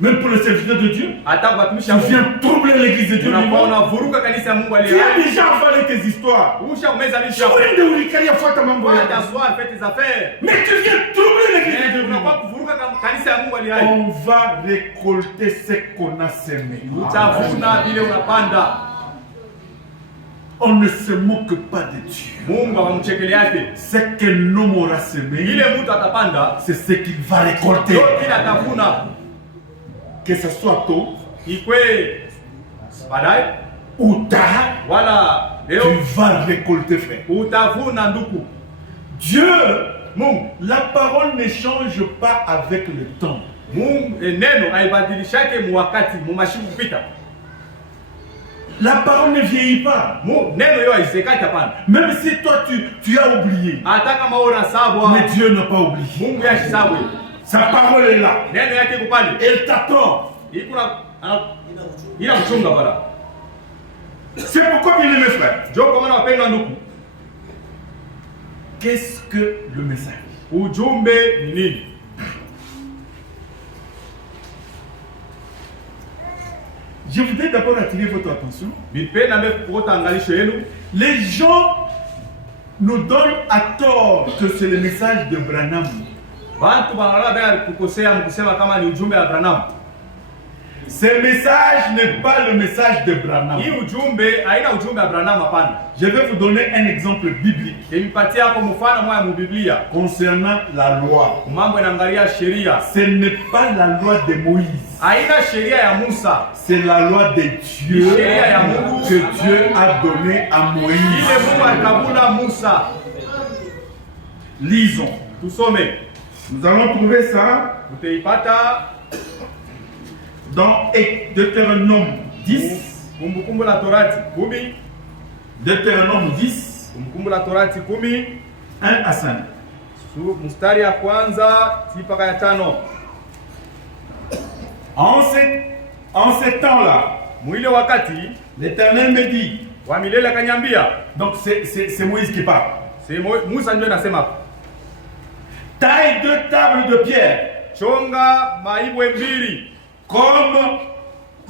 Même pour le serviteur de Dieu, Hata watumishi tu wa Mungu. viens troubler l'église de Dieu Unakuwa vivant. unavuruga kanisa ya Mungu Tu aliye as hai. déjà avalé tes histoires. Usha umeza lisha. Shauri ndio ulikalia fuata mambo Kwa yako. t'asseoir, fais tes affaires. Mais tu viens troubler l'église de Mais Dieu unakuwa vivant. kuvuruga kanisa ya Mungu aliye hai. On va récolter ce qu'on a semé. Utavuna vile unapanda. On ne se moque pas de Dieu. Mungu amchekele yake. Ce qu'un homme aura semé, Ile mtu atapanda, c'est ce qu'il va récolter. ndio kile atavuna. Que ce soit tôt Ikwe baadaye ou tard, wala tu leo vas récolter, frère. utavuna ndugu. Dieu, Mungu, la parole ne change pas avec le temps. Mungu neno haibadilishake mu wakati mu mashiku kupita. La parole ne vieillit pas. Neno hiyo haisekaki hapana. Même si toi tu as oublié, Hata kama una sabwa, mais Dieu n'a pas oublié. Mungu yashisabwe. Sa parole est là. Neno yake kupale. Elle t'attend. Ina kuchunga bala. C'est pourquoi, bien aimé frère, Jo kwa maana wapendwa ndugu, qu'est-ce que le message? ujumbe ni nini? Je voudrais d'abord attirer votre attention. Nipenda mbe kupota angalisho yenu. Les gens nous donnent à tort que c'est le message de Branham. Bantu bangalala baya kukosea mkusema kama ni ujumbe wa Branham. Ce message n'est pas le message de Branham. Hii ujumbe haina ujumbe wa Branham hapana. Je vais vous donner un exemple biblique Nimipatia hapo mfano mmoja mu Biblia. concernant la loi. Mambo yanaangalia sheria. Ce n'est pas la loi de Moïse. Haina sheria ya Musa. C'est la loi de Dieu Sheria ya Mungu. que Dieu a donnée à Ile Moïse. Mungu alikabula Musa. Lisons. Tusome. Nous allons trouver ça Utaipata dans Deutéronome 10. Kumbukumbu la Torati 10. Deutéronome 10. Kumbukumbu la Torati 10. 1 à 5. Mstari ya kwanza mpaka ya 5. En ces temps-là, Mwile wakati l'Éternel me dit. wa milele akanyambia. Donc c'est Moïse qui parle. C'est Musa ndio anasema. Taille 2 tables de pierre. Chonga maibwe mbili Comme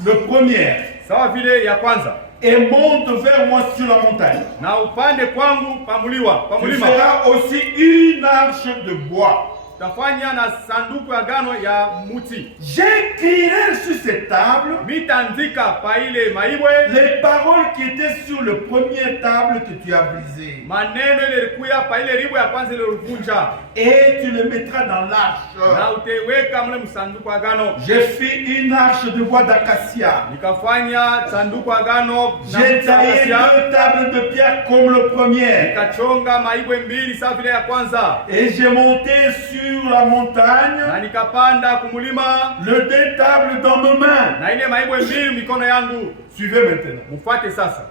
le premier. sawa vile ya kwanza. Et monte vers moi sur la montagne. Na upande kwangu Tu pamulima. feras aussi une arche de bois. Tafanya na sanduku ya gano ya muti. J'écrirai sur ces tables Mitandika pa ile maibwe les paroles qui étaient sur le premier table que tu as brisé. maneno ile ilikuya pa ile ribo ya kwanza ile ruvunja. Et tu les mettras dans l'arche. Na uteweka mle msanduku ya gano. J'ai fait une arche de bois d'acacia. Nikafanya sanduku ya gano na J'ai taillé mti wa 2 tables de pierre comme le premier. nikachonga maibwe mbili sawa vile ya kwanza. Et j'ai monté sur la montagne Na nikapanda kumulima le 2 tables dans mes mains. na ile maibwe mbili mikono yangu. Suivez maintenant. Mfuate sasa.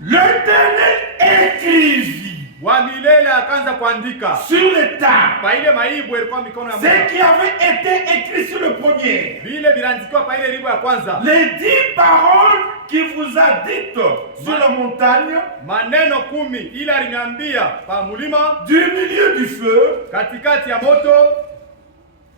L'Éternel écrivit Wa milele akaanza kuandika sur les tables pa ile maibwe ilikuwa mikono ya ce Musa. qui avait été écrit sur le premier. Vile viliandikiwa pa ile ribo ya kwanza. Les 10 paroles qu'il vous a dites sur la montagne, Maneno 10 ile aliniambia pa mulima du milieu du feu, katikati ya moto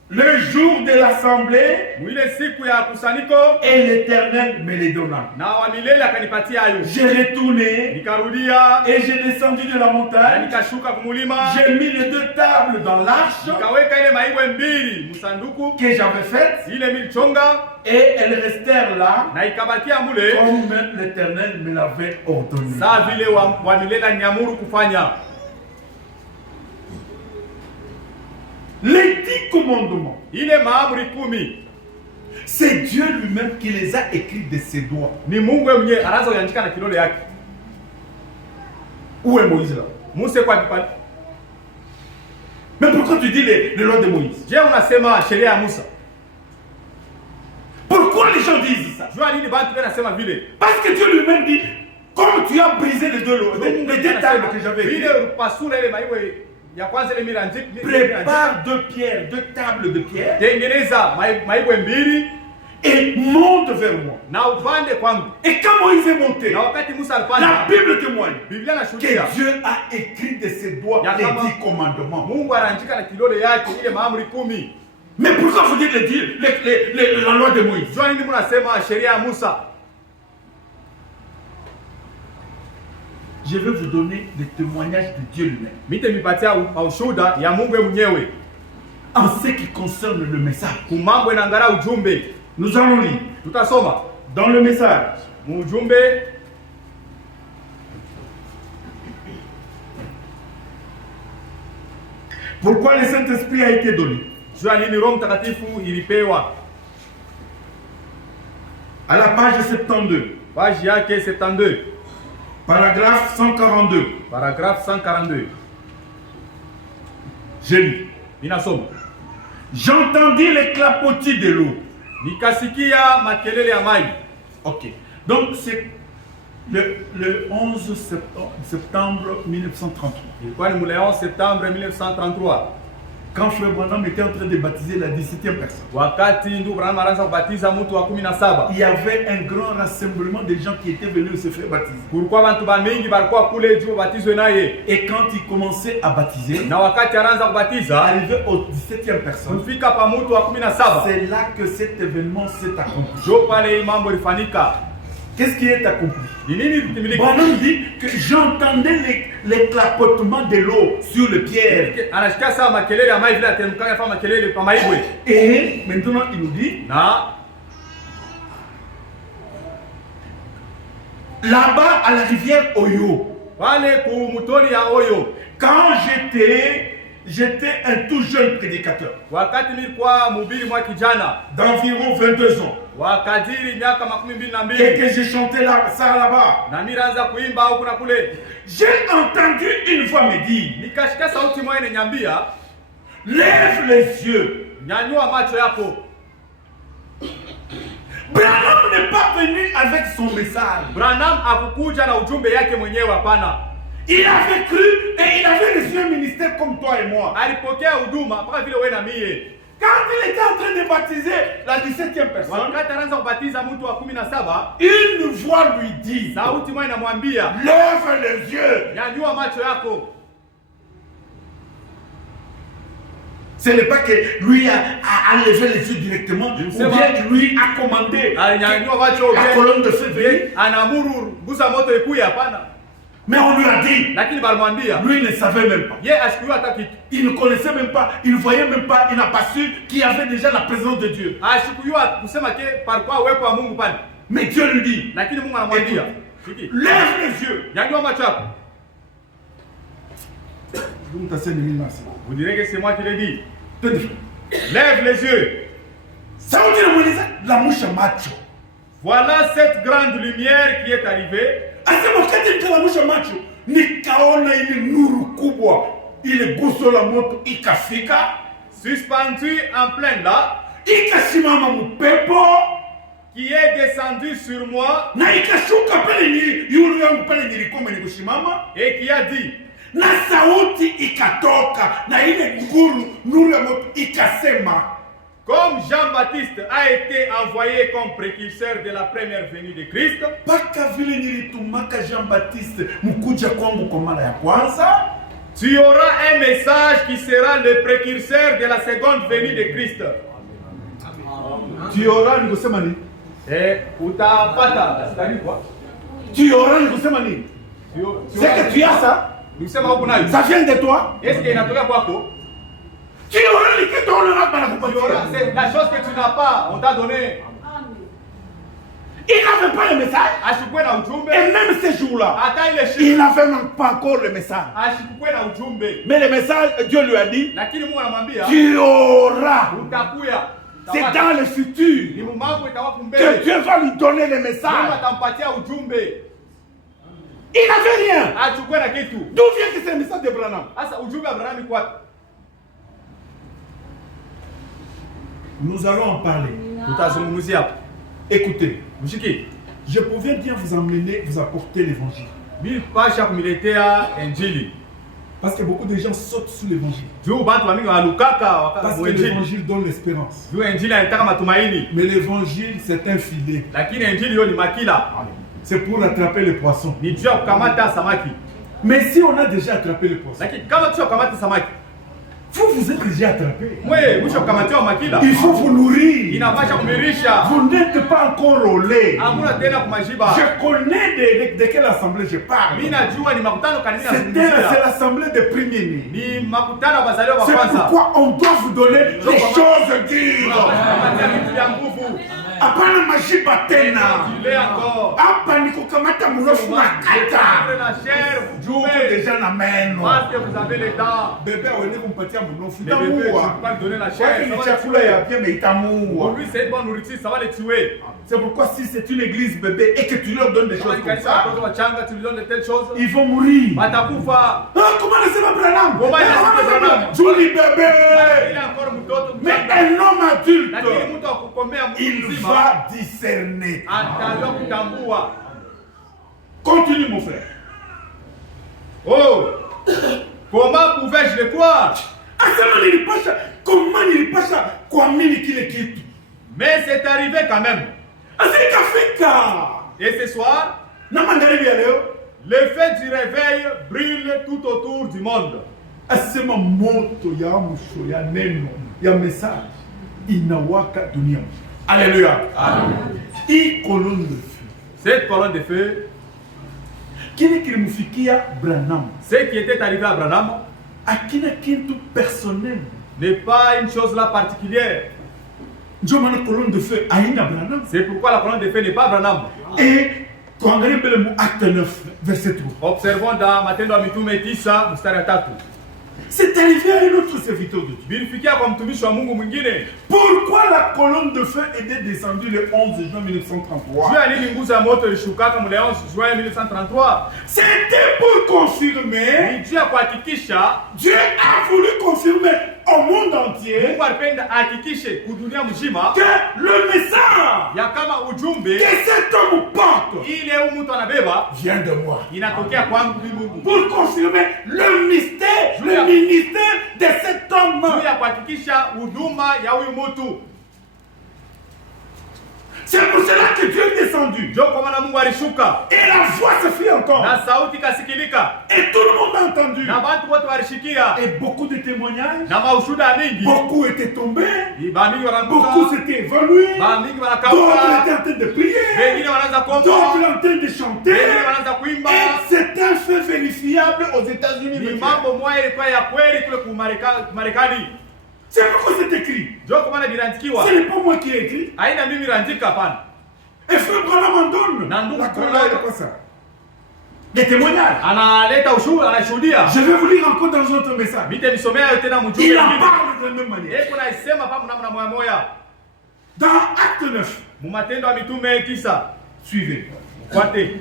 le jour de l'assemblée, mwile siku ya kusanyiko, et l'Éternel me les donna. na wa milele akanipatia hayo. J'ai retourné Nikarudia et j'ai descendu de la na montagne. nikashuka kumulima, J'ai mis les 2 tables dans l'arche nikaweka ile maibwe mbili msanduku que j'avais faite ile milichonga et elles restèrent là na ikabakia mule comme l'Éternel me l'avait ordonné. saa vile wa milele anyamuru kufanya. Les 10 commandements, Ile maamri 10 c'est Dieu lui-même qui les a écrits de ses doigts. ni Mungu mwenyewe anaanza kuandika na kidole yake. Où est Moïse là? Musa kwa kipande. Mais pourquoi tu dis les lois de Moïse? Je unasema sheria ya Musa? Pourquoi les gens disent ça? Jua nini bantu wanasema vile? Parce que Dieu lui-même dit, comme tu as brisé les 2 tables que j'avais vile écrites, pasula ile maibwe ya kwanza ile milanjik. prépare 2 pierres, 2 tables de pierre Tengeneza maibwe mbili et monte vers moi. na upande kwangu. Et quand Moïse est monté, Na wakati Musa la alipanda, Bible témoigne Biblia que inashuhudia Dieu a écrit de ses doigts Ya les kama 10 commandements. Mungu anaandika na kidole yake ile maamri 10. Mais pourquoi vous dites la loi de Moïse? Jua nini mnasema sheria ya Musa? Je vais vous donner le témoignage de Dieu lui-même. Mite mipatia ushuhuda ya Mungu mwenyewe En ce qui concerne le message, kumambo inaangara ujumbe. nous allons lire Tutasoma dans le message. ujumbe. Pourquoi le Saint-Esprit a été donné? Jua nini Roho Mtakatifu ilipewa? À la page 72, Page yake 72, paragraphe 142. paragraphe 142. Je lis. Ninasoma. J'entendis les clapotis de l'eau. Nikasikia makelele ya maji. Ok. Donc c'est le 11 septembre 1933. Ilikuwa ni le 11 septembre 1933. Quand Frère Branham était en train de baptiser la 17e personne. Wakati ndugu Branham anaanza kubatiza mtu wa 17. Il y avait un grand rassemblement de gens qui étaient venus se faire baptiser. Kulikuwa bantu bamingi balikuwa kule juu batizwe naye. Et quand il commençait à baptiser, Na wakati anaanza kubatiza, arrivé au 17e personne, kufika pa mtu wa 17. c'est là que cet événement s'est accompli. Jo pale mambo ilifanyika. Qu'est-ce qui est accompli? Ni nini kitimiliki? Branham dit que j'entendais les clapotements de l'eau sur les pierres. Anashika saa makelele ya maji vile atemkanga fa makelele pa maibwe. Et maintenant il nous dit, Na là-bas à la rivière Oyo, pale ku mutoni ya Oyo, quand j'étais un tout jeune prédicateur, wakati nilikuwa mhubiri mwa kijana d'environ 22 ans, wakadiri miaka 22 et que j'ai chanté ça là-bas, na nilianza kuimba huku na kule, j'ai entendu une voix me dire, nikashika sauti moja inaniambia, Lève les yeux. Nyanyua macho yako. Branham n'est pas venu avec son message. Branham hakukuja na ujumbe yake mwenyewe, hapana. Il avait cru et il avait reçu un ministère comme toi et moi. Alipokea huduma kama vile wewe na mie. Quand il était en train de baptiser la 17e personne, Wakati anaanza kubatiza mtu wa 17, une voix lui dit, sauti moja inamwambia, lève les yeux. nyanyua macho yako. Ce n'est pas que lui a levé les yeux directement, ou bien lui a commandé Alinyanyua macho la colonne de feu venir. Anamuru gusa moto ikuye, hapana. Mais on lui a dit, Lakini balimwambia, lui ne savait même pas. ye ashikujua hata kitu. Il ne connaissait même pas, il ne voyait même pas, il n'a pas su qu'il y avait déjà la présence de Dieu. Ashikujua kusema ke parikuwa uwepo wa Mungu pale. Mais Dieu lui dit, Lakini Mungu anamwambia, Siki, lève les yeux. nyanyua macho yako. Vous direz que c'est moi qui l'ai dit. Lève les yeux. Sauti inamuuliza la musha macho. Voilà cette grande lumière qui est arrivée. Asema wakati nitalamusha macho, nikaona ile nuru kubwa, ile guso la moto ikafika, Suspendue en plein là, ikasimama mpepo, qui est descendue sur moi na ikashuka pale yule yangu pale nilikuwa mwenye kusimama, et qui a dit, na sauti ikatoka, na ile nuru ya moto ikasema, comme Jean-Baptiste a été envoyé comme précurseur de la première venue de Christ, paka vile nilitumaka Jean-Baptiste mkuja kwangu kwa mara ya kwanza, tu auras un message qui sera le précurseur de la seconde venue de Christ. tu auras ni kusema nini? Utapata, c'est-à-dire quoi? Tu auras ni kusema nini? C'est que tu as ça? Nisema huko nayo. Ça vient de toi? Est-ce que inatoka kwako? Tu auras ni kitu unaona na kupatia. C'est la chose que tu n'as pas, on t'a donné. Il n'avait pas le message. Ashikwe na ujumbe. Et même ces jours-là, Hata ile il shida. n'avait même pas encore le message. Ashikwe na ujumbe. Mais le message, Dieu lui a dit, Lakini Mungu anamwambia, tu auras. utakuya. C'est dans le futur Ni mambo itakuwa que kumbele. Dieu va lui donner le Mungu message. atampatia ujumbe. Il n'avait rien. Achukue na kitu. D'où vient que c'est le message de Branham? Sasa ujumbe wa Abrahamu iko wapi? Nous allons en parler. Tutazungumzia hapo. Écoutez, Mshiki. je pouvais bien vous emmener, vous apporter l'évangile. Mimi pasha kumiletea injili. Parce que beaucoup de gens sautent sur l'évangile. Juu bantu wamingi walukaka Parce wakati que injili. l'évangile donne l'espérance. Juu injili inataka matumaini. Mais l'évangile, c'est un filet. Lakini injili hiyo ni makila. C'est pour attraper les poissons. Ni juu ya kukamata samaki. Mais si on a déjà attrapé les poissons, Lakini kama tusha kukamata samaki, vous êtes déjà attrapé. mwe mwisho kukamatiwa makila. Il faut vous nourrir. Inapasha kumirisha. Vous n'êtes pas encore au lait. Hamuna tena kumajiba. Je connais de quelle assemblée je parle. Mimi najua ni makutano kanisa C'est nazungumzia. l'assemblée des premiers-nés. Ni makutano bazaliwa wa C'est kwanza. pourquoi on doit vous donner les choses dures. Kupatia vitu vya nguvu. Hapana majiba tena. Ile encore. Hapa ni kukamata mnofu na kata. La chair, Juu uko deja na meno. parce que vous avez le temps. Bébé awende kumpatia mnofu Les bébés, tu ne itamuua. peux pas lui donner la chair. Kwani ni Ça va chakula le ya tuer. bien mais itamuua. Pour lui, c'est une bonne nourriture, ça va le tuer. C'est pourquoi si c'est une église bébé et que tu leur donnes des Kama choses ni comme kanisa ça, watoto wachanga, tu lui donnes de telles choses, ils vont mourir. watakufa. Ah, comment nasema Branham? Comment nasema Branham? Joli bébé. Ile encore mtoto Mais mchanga. un homme adulte, Lakini mtu akukomea mtu il mzima va discerner. atajua kutambua. Continue mon frère. Oh, comment pouvais-je le croire? Asema nilipasha, comment nilipasha kuamini kile kitu? Mais c'est arrivé quand même. Asema ikafika. Et ce soir, Na magharibi ya leo, le feu du réveil brûle tout autour du monde. asema moto ya msho ya neno ya message inawaka dunia. Alléluia. Amen. Hii colonne de feu. Cette colonne de feu, Kile kilimfikia Branham ce qui était arrivé à Branham, akina kitu personnel. n'est pas une chose là particulière. Ndio maana colonne de feu haina Branham. C'est pourquoi la colonne de feu n'est pas Branham. Et kuangalia mbele mu acte 9 verset 3. Observons dans Matendo ya Mitume 9 mstari wa 3. C'est arrivé à un autre serviteur de Dieu. Bilifikia kwa mtumishi wa Mungu mwingine. Pourquoi la colonne de feu était descendue le 11 juin 1933? Juu ya nini nguzo ya moto ilishukaka mu 11 juin 1933? C'était pour confirmer. Ni juu ya kuhakikisha Dieu a voulu confirmer au monde entier Mungu alipenda ahakikishe kudunia mzima que le message ya kama ujumbe que cet homme porte ile huyu mtu anabeba vient de moi. inatokea kwangu mimi Mungu. Pour confirmer le mystère, le ministère de cet homme. Juu ya kuhakikisha huduma ya huyu mtu. C'est pour cela que Dieu est descendu. Ndio kwa maana Mungu alishuka. Et la voix se fit encore. Na sauti kasikilika. Et tout le monde a entendu. Na watu wote walishikia. Et beaucoup de témoignages. Na maushuda mingi. Beaucoup étaient tombés. Ba mingi wanaanguka. Beaucoup s'étaient évanouis. Ba mingi wanakauka. D'autres étaient en train de prier. Wengine wanaanza kuomba. D'autres en train de chanter. Wengine wanaanza kuimba. Et c'est un fait vérifiable aux États-Unis. Ni mambo moja ilikuwa ya kweli kule Marekani. C'est pourquoi c'est écrit. Ndio kwa maana binaandikiwa. Ce n'est pas moi qui ai écrit. Haina mimi naandika hapana. Et frère Branham en donne. La colère de quoi ça? Des témoignages. Analeta ushuhuda, anashuhudia. Je vais vous lire encore dans un autre message. Mite nisomea tena mjumbe. Il en parle de la même manière. Yeye kuna isema pa mnamna moya moya. Dans Acte 9. Mu Matendo ya Mitume 9. Suivez. Fuate.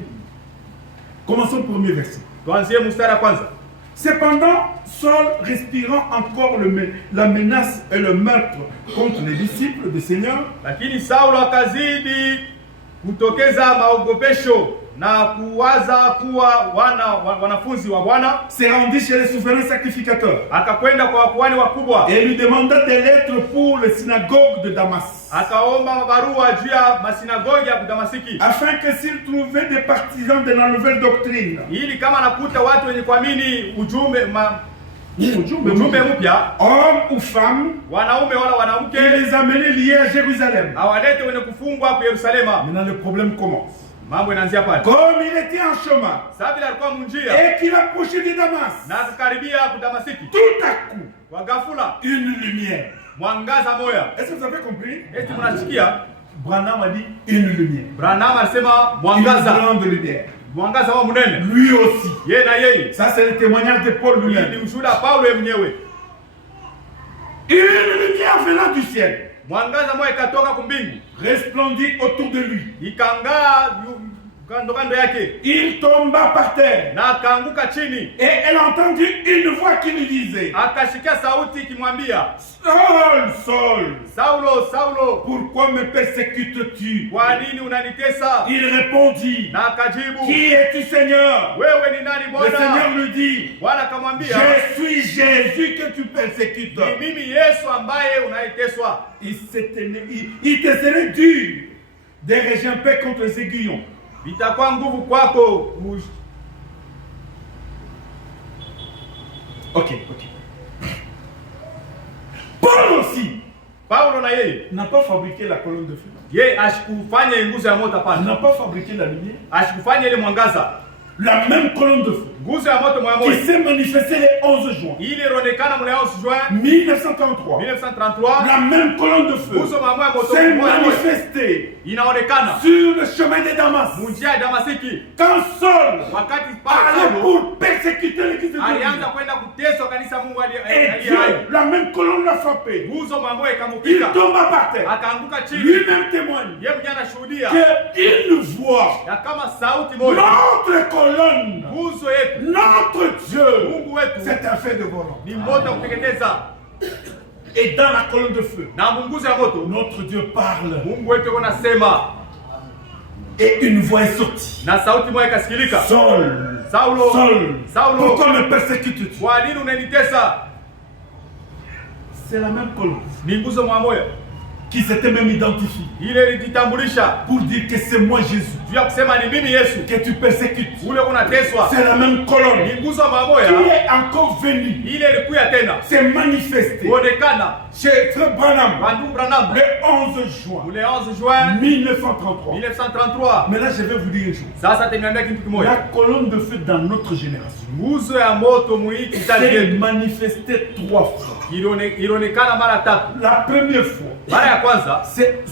Commençons le premier verset. Tuanzie mstari wa kwanza. Cependant, Saul, respirant encore la menace et le meurtre contre les disciples du Seigneur, Lakini Saulo akazidi kutokeza maogopesho na kuwaza kuwa wanafunzi wa Bwana, s'est rendu chez les souverains sacrificateurs akakwenda kwa wakuhani wakubwa et lui demanda des lettres pour les synagogues de Damas, akaomba barua juu ya masinagogi ya Damasiki, afin que s'il trouvait des partisans de la nouvelle doctrine, ili kama anakuta watu wenye kuamini ujumbe mpya, hommes ou femmes, wanaume wala wanamke, et les amener liés à Jérusalem. awalete wenye kufungwa kwa Yerusalema. Maintenant le problème commence. Mambo inaanzia pale. Comme il était en chemin Sasa bila alikuwa munjia et qu'il approchait de Damas, na akaribia ku Damasiki, tout à coup, kwa ghafula une lumière. mwangaza moya. Est-ce que vous avez compris? Eti mnasikia? Branham a dit une lumière. Branham alisema Une mwangaza, grande lumière. mwangaza wa munene. Lui aussi. Yeye na yeye. Ça, c'est le témoignage de Paul Hii ni lui-même. ushuhuda wa Paulo yeye mwenyewe. Une lumière venant du ciel Mwangaza moya ikatoka kumbingu, resplendit autour de lui. ikangaa kando yake, Il tomba par terre na akaanguka chini. et elle entendit une voix qui lui disait: Akasikia sauti ikimwambia, Saul, Saul, Saulo, Saulo, pourquoi me persécutes-tu? kwa nini unanitesa? Il répondit: Na akajibu, Qui es-tu, Seigneur? wewe ni nani Le Seigneur Bwana? lui dit: Bwana akamwambia, Je suis Jésus que tu persécutes. ni mimi Yesu ambaye unaiteswa. Il te serait dur d'ériger un paix contre les aiguillons. Itakuwa nguvu kwako. Ok. Paul aussi Paulo na yeye n'a pas fabriqué la colonne de feu. ye ashikufanya nguzo ya moto, Il hapana. n'a pas fabriqué la lumière. Ashikufanya ile mwangaza, La même colonne de feu nguzo ya moto moya qui moja s'est manifestée le 11 juin ili ilionekana mnamo 11 juin 1933. 1933. La même colonne de feu Nguzo moya moto s'est moya moja manifestée inaonekana sur le chemin de Damas. munjia ya Damasiki, Quand Saul wakati allait Paulo pour persécuter l'église de alianza Dieu. kwenda kuteswa kanisa Mungu Et aliye Dieu, hai. la même colonne l'a frappé. Nguzo moya moja Il ikamupika, tomba par terre. akaanguka chini. Lui-même témoigne Yeye mwenyewe anashuhudia qu'une voix, ya kama sauti moja, notre colonne, nguzo yetu, notre Dieu, Mungu wetu c'est un fait de volant. ni moto wa kuteketeza. Et dans la colonne de feu, Na munguzo ya moto notre Dieu parle. Mungu wetu unasema, Et une voix est sortie. na sauti moja ikasikilika, Saul, Saulo, Saul, Saulo, pourquoi me persécutes-tu? kwa nini unanitesa? C'est la même colonne Ni nguzo moja qui s'était même identifiée ile ilijitambulisha pour dire que c'est moi Jésus juu ya kusema ni mimi Yesu que tu persécutes. ule unateswa. C'est la même colonne Ni nguzo qui moja est encore venue, ile ilikuya tena s'est manifestée kuonekana chez Frère Branham kwa ndugu Branham le 11 juin ule 11 juin 1933. 1933. Mais là, je vais vous dire une chose. Sasa teniambia kitu La kimoja, colonne de feu dans notre génération nguzo ya moto muhii kizazi s'est chetu manifestée 3 fois. ilionekana mara tatu. La première fois, Mara ya kwanza c'est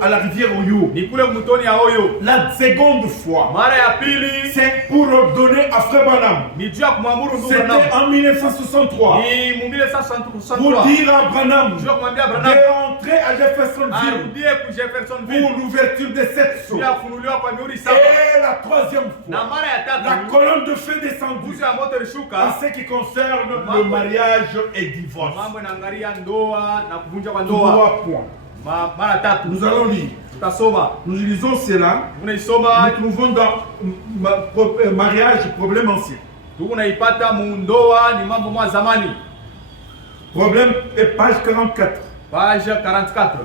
à la rivière Oyo. ni kule mtoni ya Oyo. La seconde fois, Mara ya pili c'est pour donner à Frère Branham. ni juu ya kumwamuru ndugu Branham. C'était en 1963. Ni mu 1963. Pour dire à Branham Juu ya kumwambia Branham d'entrer à Jeffersonville arudie ku Jeffersonville. pour l'ouverture des 7 sceaux. Juu ya kufunuliwa kwa mihuri saba. Et la troisième Na fois, mara ya la tatu colonne de feu descendue nguzo ya moto en ilishuka. ce qui concerne le mariage et divorce. Mambo inaangalia ndoa na kuvunja kwa ndoa. 3 points. Mara tatu. Nous allons lire. Tutasoma. Nous lisons cela. Tunaisoma, Nous trouvons dans mariage, problème ancien. tunaipata mu ndoa ni mambo mwa zamani. Problème, page 44. Page 44.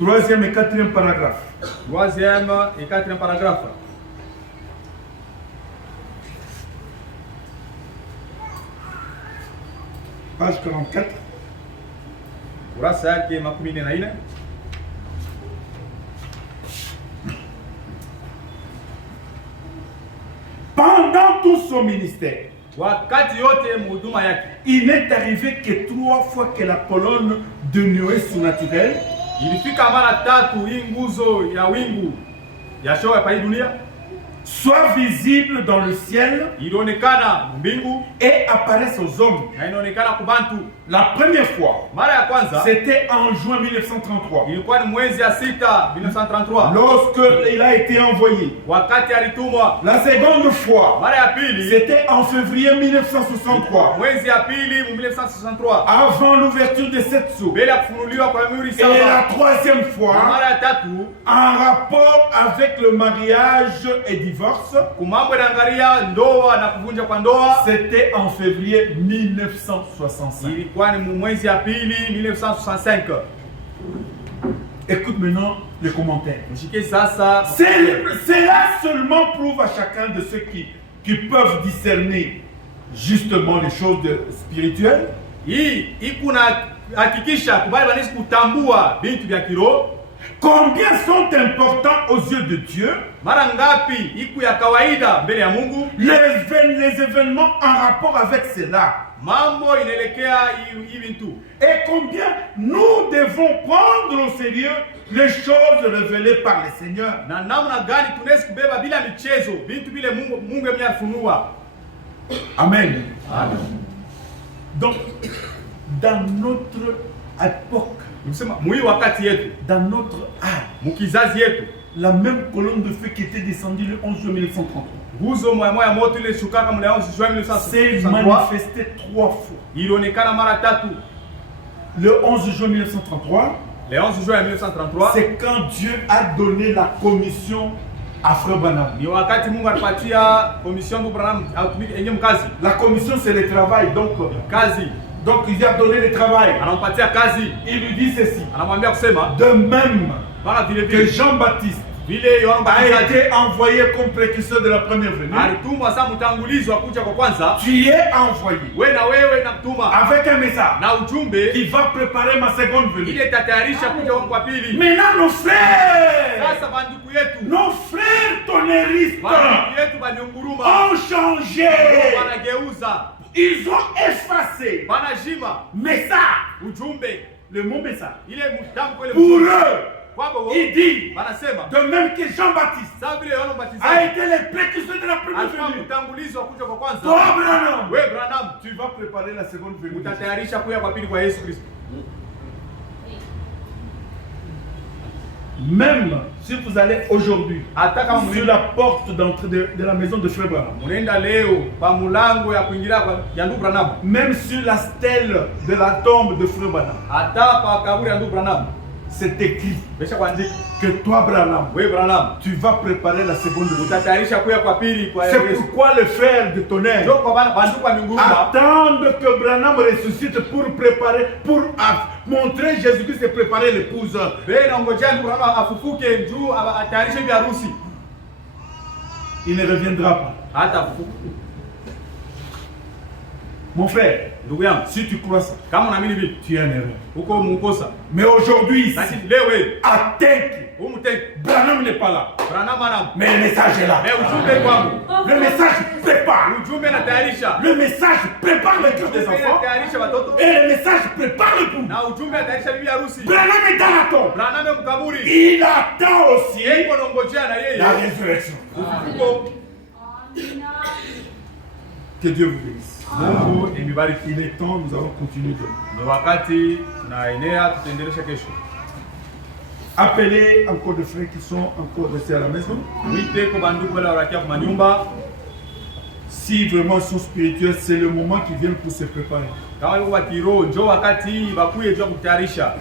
Troisième et quatrième paragraphe. Troisième et quatrième paragraphe. Page 44. Kurasa yake 14. Pendant tout son ministère, Wakati yote mhuduma yake il n'est arrivé que 3 fois que la colonne de nuée surnaturelle ilifika mara tatu hii nguzo ya wingu ya shoa pa hii dunia soit visible dans le ciel ilionekana mbingu et apparaisse aux hommes. na inaonekana kubantu. La première fois, Mara ya kwanza c'était en juin 1933, ilikuwa ni mwezi ya 6 1933 lorsqu'il a été envoyé. wakati alitumwa. La seconde fois, Mara ya pili c'était en février 1963, mwezi ya pili mu 1963 avant l'ouverture des 7 sceaux. mbele ya kufunuliwa kwa mihuri Et la saba. troisième Na fois, mara ya tatu en rapport avec le mariage et divorce, kumambo inaangalia ndoa na kuvunja kwa ndoa c'était en février 1965. ilikuwa ni mu mwezi ya pili 1965. Écoute maintenant les commentaires. Mshike sasa. Cela seulement prouve à chacun de ceux qui peuvent discerner justement les choses spirituelles Hii ikuna hakikisha kubali banisi kutambua vitu vya kiroho combien sont importants aux yeux de Dieu mara ngapi iku ya kawaida mbele ya Mungu. les événements en rapport avec cela. Mambo inaelekea hivi tu. Et combien nous devons prendre au sérieux les choses révélées par le Seigneur. Na namna gani tunaweza kubeba bila michezo vitu vile Mungu ameyafunua. Amen. Amen. Donc, dans notre époque, Msema mui wakati yetu, dans notre âge, mukizazi yetu, la même colonne de feu qui était descendue le 11 juin 1933 nguzo moya moto ile shukaka mle 11 juin s'est 1963 manifestée 3 fois. ilionekana mara tatu. Le 11 juin 1933, Le 11 juin 1933 c'est quand Dieu a donné la commission à Frère Branham. ni wakati Mungu alipatia commission ndugu Branham atumike yenye mkazi. La commission, c'est le travail. Donc il a donné le travail. Anampatia kazi. Il lui dit ceci. Anamwambia kusema De même mara vile que vile Jean-Baptiste vile Yohana a Mbatizaji été envoyé comme précurseur de la première venue, alitumwa saa mtangulizi wa kuja kwa kwanza, tu es envoyé wewe nakutuma avec un message na ujumbe qui va préparer ma seconde venue. ile itatayarisha kuja kwangu kwa pili. Maintenant, nos frères, Sasa banduku yetu, nos frères tonnéristes banduku yetu baliunguruma, ont changé. banageuza, Ils ont effacé banajima message, ujumbe le mot message. ile mtamko ile Pour eux, kwabo il dit, banasema de même que Jean-Baptiste sasa vile Yohana a Mbatizaji été le précurseur de la première alikuwa venue. mtangulizi wa kuja kwa Toi, kwanza, Branham, wewe Branham tu vas préparer la seconde venue. utatayarisha kuja kwa pili kwa Yesu Kristo. Même si vous allez aujourd'hui Hata kama sur la porte d'entrée de la maison de Frère Branham, munaenda leo pa mulango ya kuingilia ya ndugu Branham, même sur la stèle de la tombe de Frère Branham, hata pa kaburi ya ndugu Branham c'est écrit besha kuandika que toi, Branham, wewe Branham tu vas préparer la seconde venue. utatayarisha kuja kwa pili kwa C'est Yesu. pourquoi les frères de tonnerre Ndio kwa bana banduku wa minguruma attendent que Branham ressuscite pour préparer, pour montrer Jésus-Christ et préparer l'épouse. bei naongojea ndugu Branham afufuke juu atayarishe bi harusi, Il ne reviendra pas. hata afufuke. Mon frère, ndugu yangu, si tu crois ça, kama unaamini vipi, tu es en erreur. uko mukosa. Mais aujourd'hui, Lakini leo wewe attends, umteki Branham n'est pas là. Branham anam. Mais le message est là. Mais ujumbe kwangu. Le message prépare. Ujumbe natayarisha. Le message prépare le cœur des Ujumbe enfants. natayarisha watoto. Et le message prépare le pouls. Na ujumbe natayarisha bibi harusi. Branham est dans la tombe. Branham mkaburi. Il attend aussi Yeye konongojea na yeye la résurrection. ufufuko. Que Dieu vous bénisse. Mungu imibariki. Il est temps, nous allons continuer demain. Ni wakati na enea tutaendelesha kesho. Appelez encore des frères qui sont encore restés à la maison. Mwite kwa bandugu wale wanakia kwa manyumba. Si vraiment ils sont spirituels, c'est le moment qu'ils viennent pour se préparer. Kama yuko kiroho njoo wakati bakuye jua kutayarisha.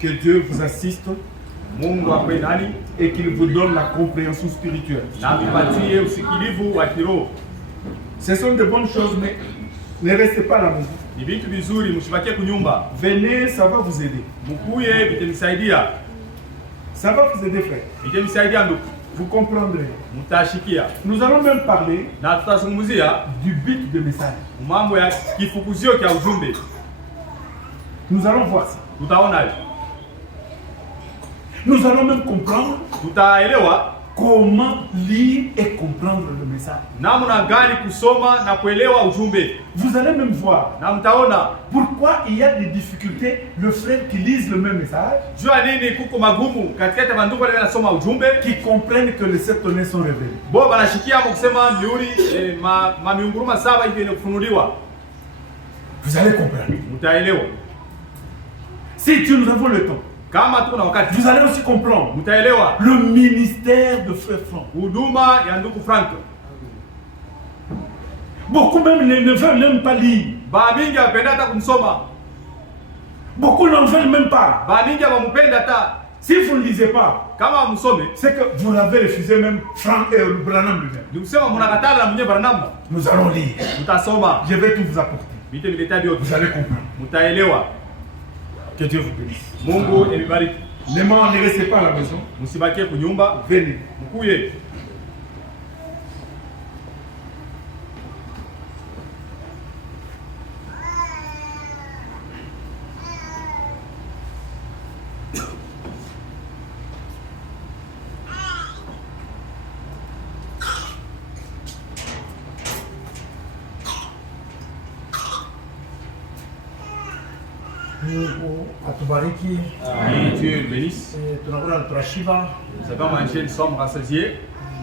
Que Dieu vous assiste Mungu akwe nani et qu'il vous donne la compréhension spirituelle. na vipatie usikilivu wa kiroho. Ce sont de bonnes choses, mais ne restez pas à la maison. Ni vitu vizuri, msibakie kunyumba. Venez, ça va vous aider. Mkuye vitanisaidia. Ça va vous aider, frère. Vitanisaidia ndugu. Vous comprendrez. Mtashikia. Nous allons même parler Na tutazungumzia du but de message. mambo ya kifukuzio cha ujumbe. Nous allons voir ça. Tutaona hiyo. Nous allons même comprendre Tutaelewa comment lire et comprendre le message. namna gani kusoma na kuelewa ujumbe. Vous allez même voir Na mtaona pourquoi il y a des difficultés, le frère qui lise le même message, jua nini kuko magumu katikati ya bandugu wale wanasoma ujumbe. qui comprennent que les sept tonnerres sont révélés. Bo banashikia kusema miuri miunguruma saba hivi inafunuliwa. Vous allez comprendre. Mtaelewa. Si nous avons le temps, Kama tuko na wakati vous allez aussi comprendre mtaelewa le ministère de Frère Franck. huduma ya ndugu Frank. Beaucoup même ne veulent même pas lire. Ba mingi apenda hata kumsoma. Beaucoup n'en veulent même pas. Ba mingi abampenda hata. Si vous ne lisez pas, Kama msome c'est que vous l'avez refusé même Franck et Branham lui-même. ni kusema mnakatala na mwenye Branham. Nous allons lire. Mtasoma. Je vais tout vous apporter. Vite vileta vyote. Vous allez comprendre. Mtaelewa. Que Dieu vous bénisse. Mungu emibariki. Ne restez pas à la maison. Msibakie kunyumba. Venez. Mkuye. Mungu atubariki. Et Dieu bénisse. Tunakula tunashiba. Nous avons mangé, nous sommes rassasiés.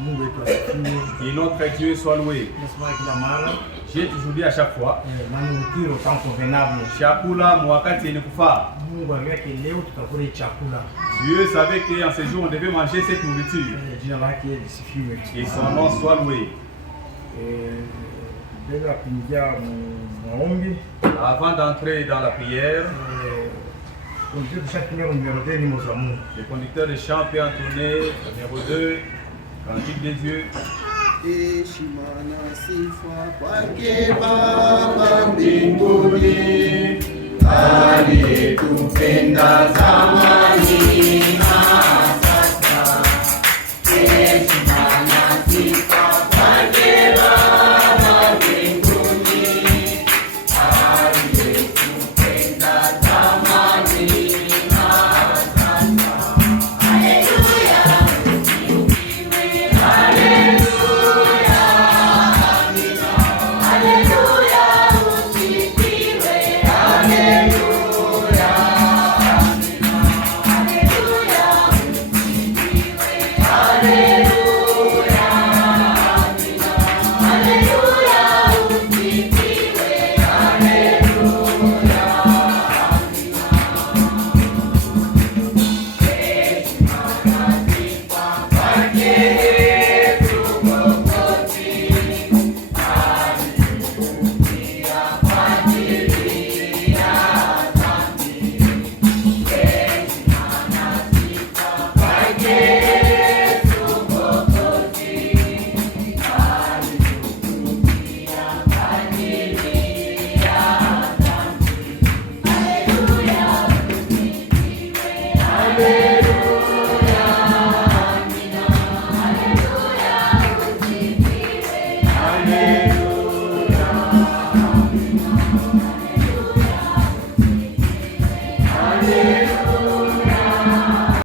Mungu wetu asifiwe. Et notre Dieu soit loué. Nasema kila mara J'ai toujours dit à chaque fois, manukiro tant convenable. chakula mwakati yenye kufaa. Mungu aliweke leo tutakula chakula. Dieu savait qu'en ce jour on devait manger cette nourriture. Jina lake lisifiwe. Et son nom soit loué. Mbele ya kuingia maombi, Avant d'entrer dans la prière, tunajua tushatumia numero 2 nyimbo za Mungu. le conducteur de chant peut entonner numéro 2, Cantique des yeux. Heshima na sifa kwake Baba mbinguni, aliyetupenda zamani.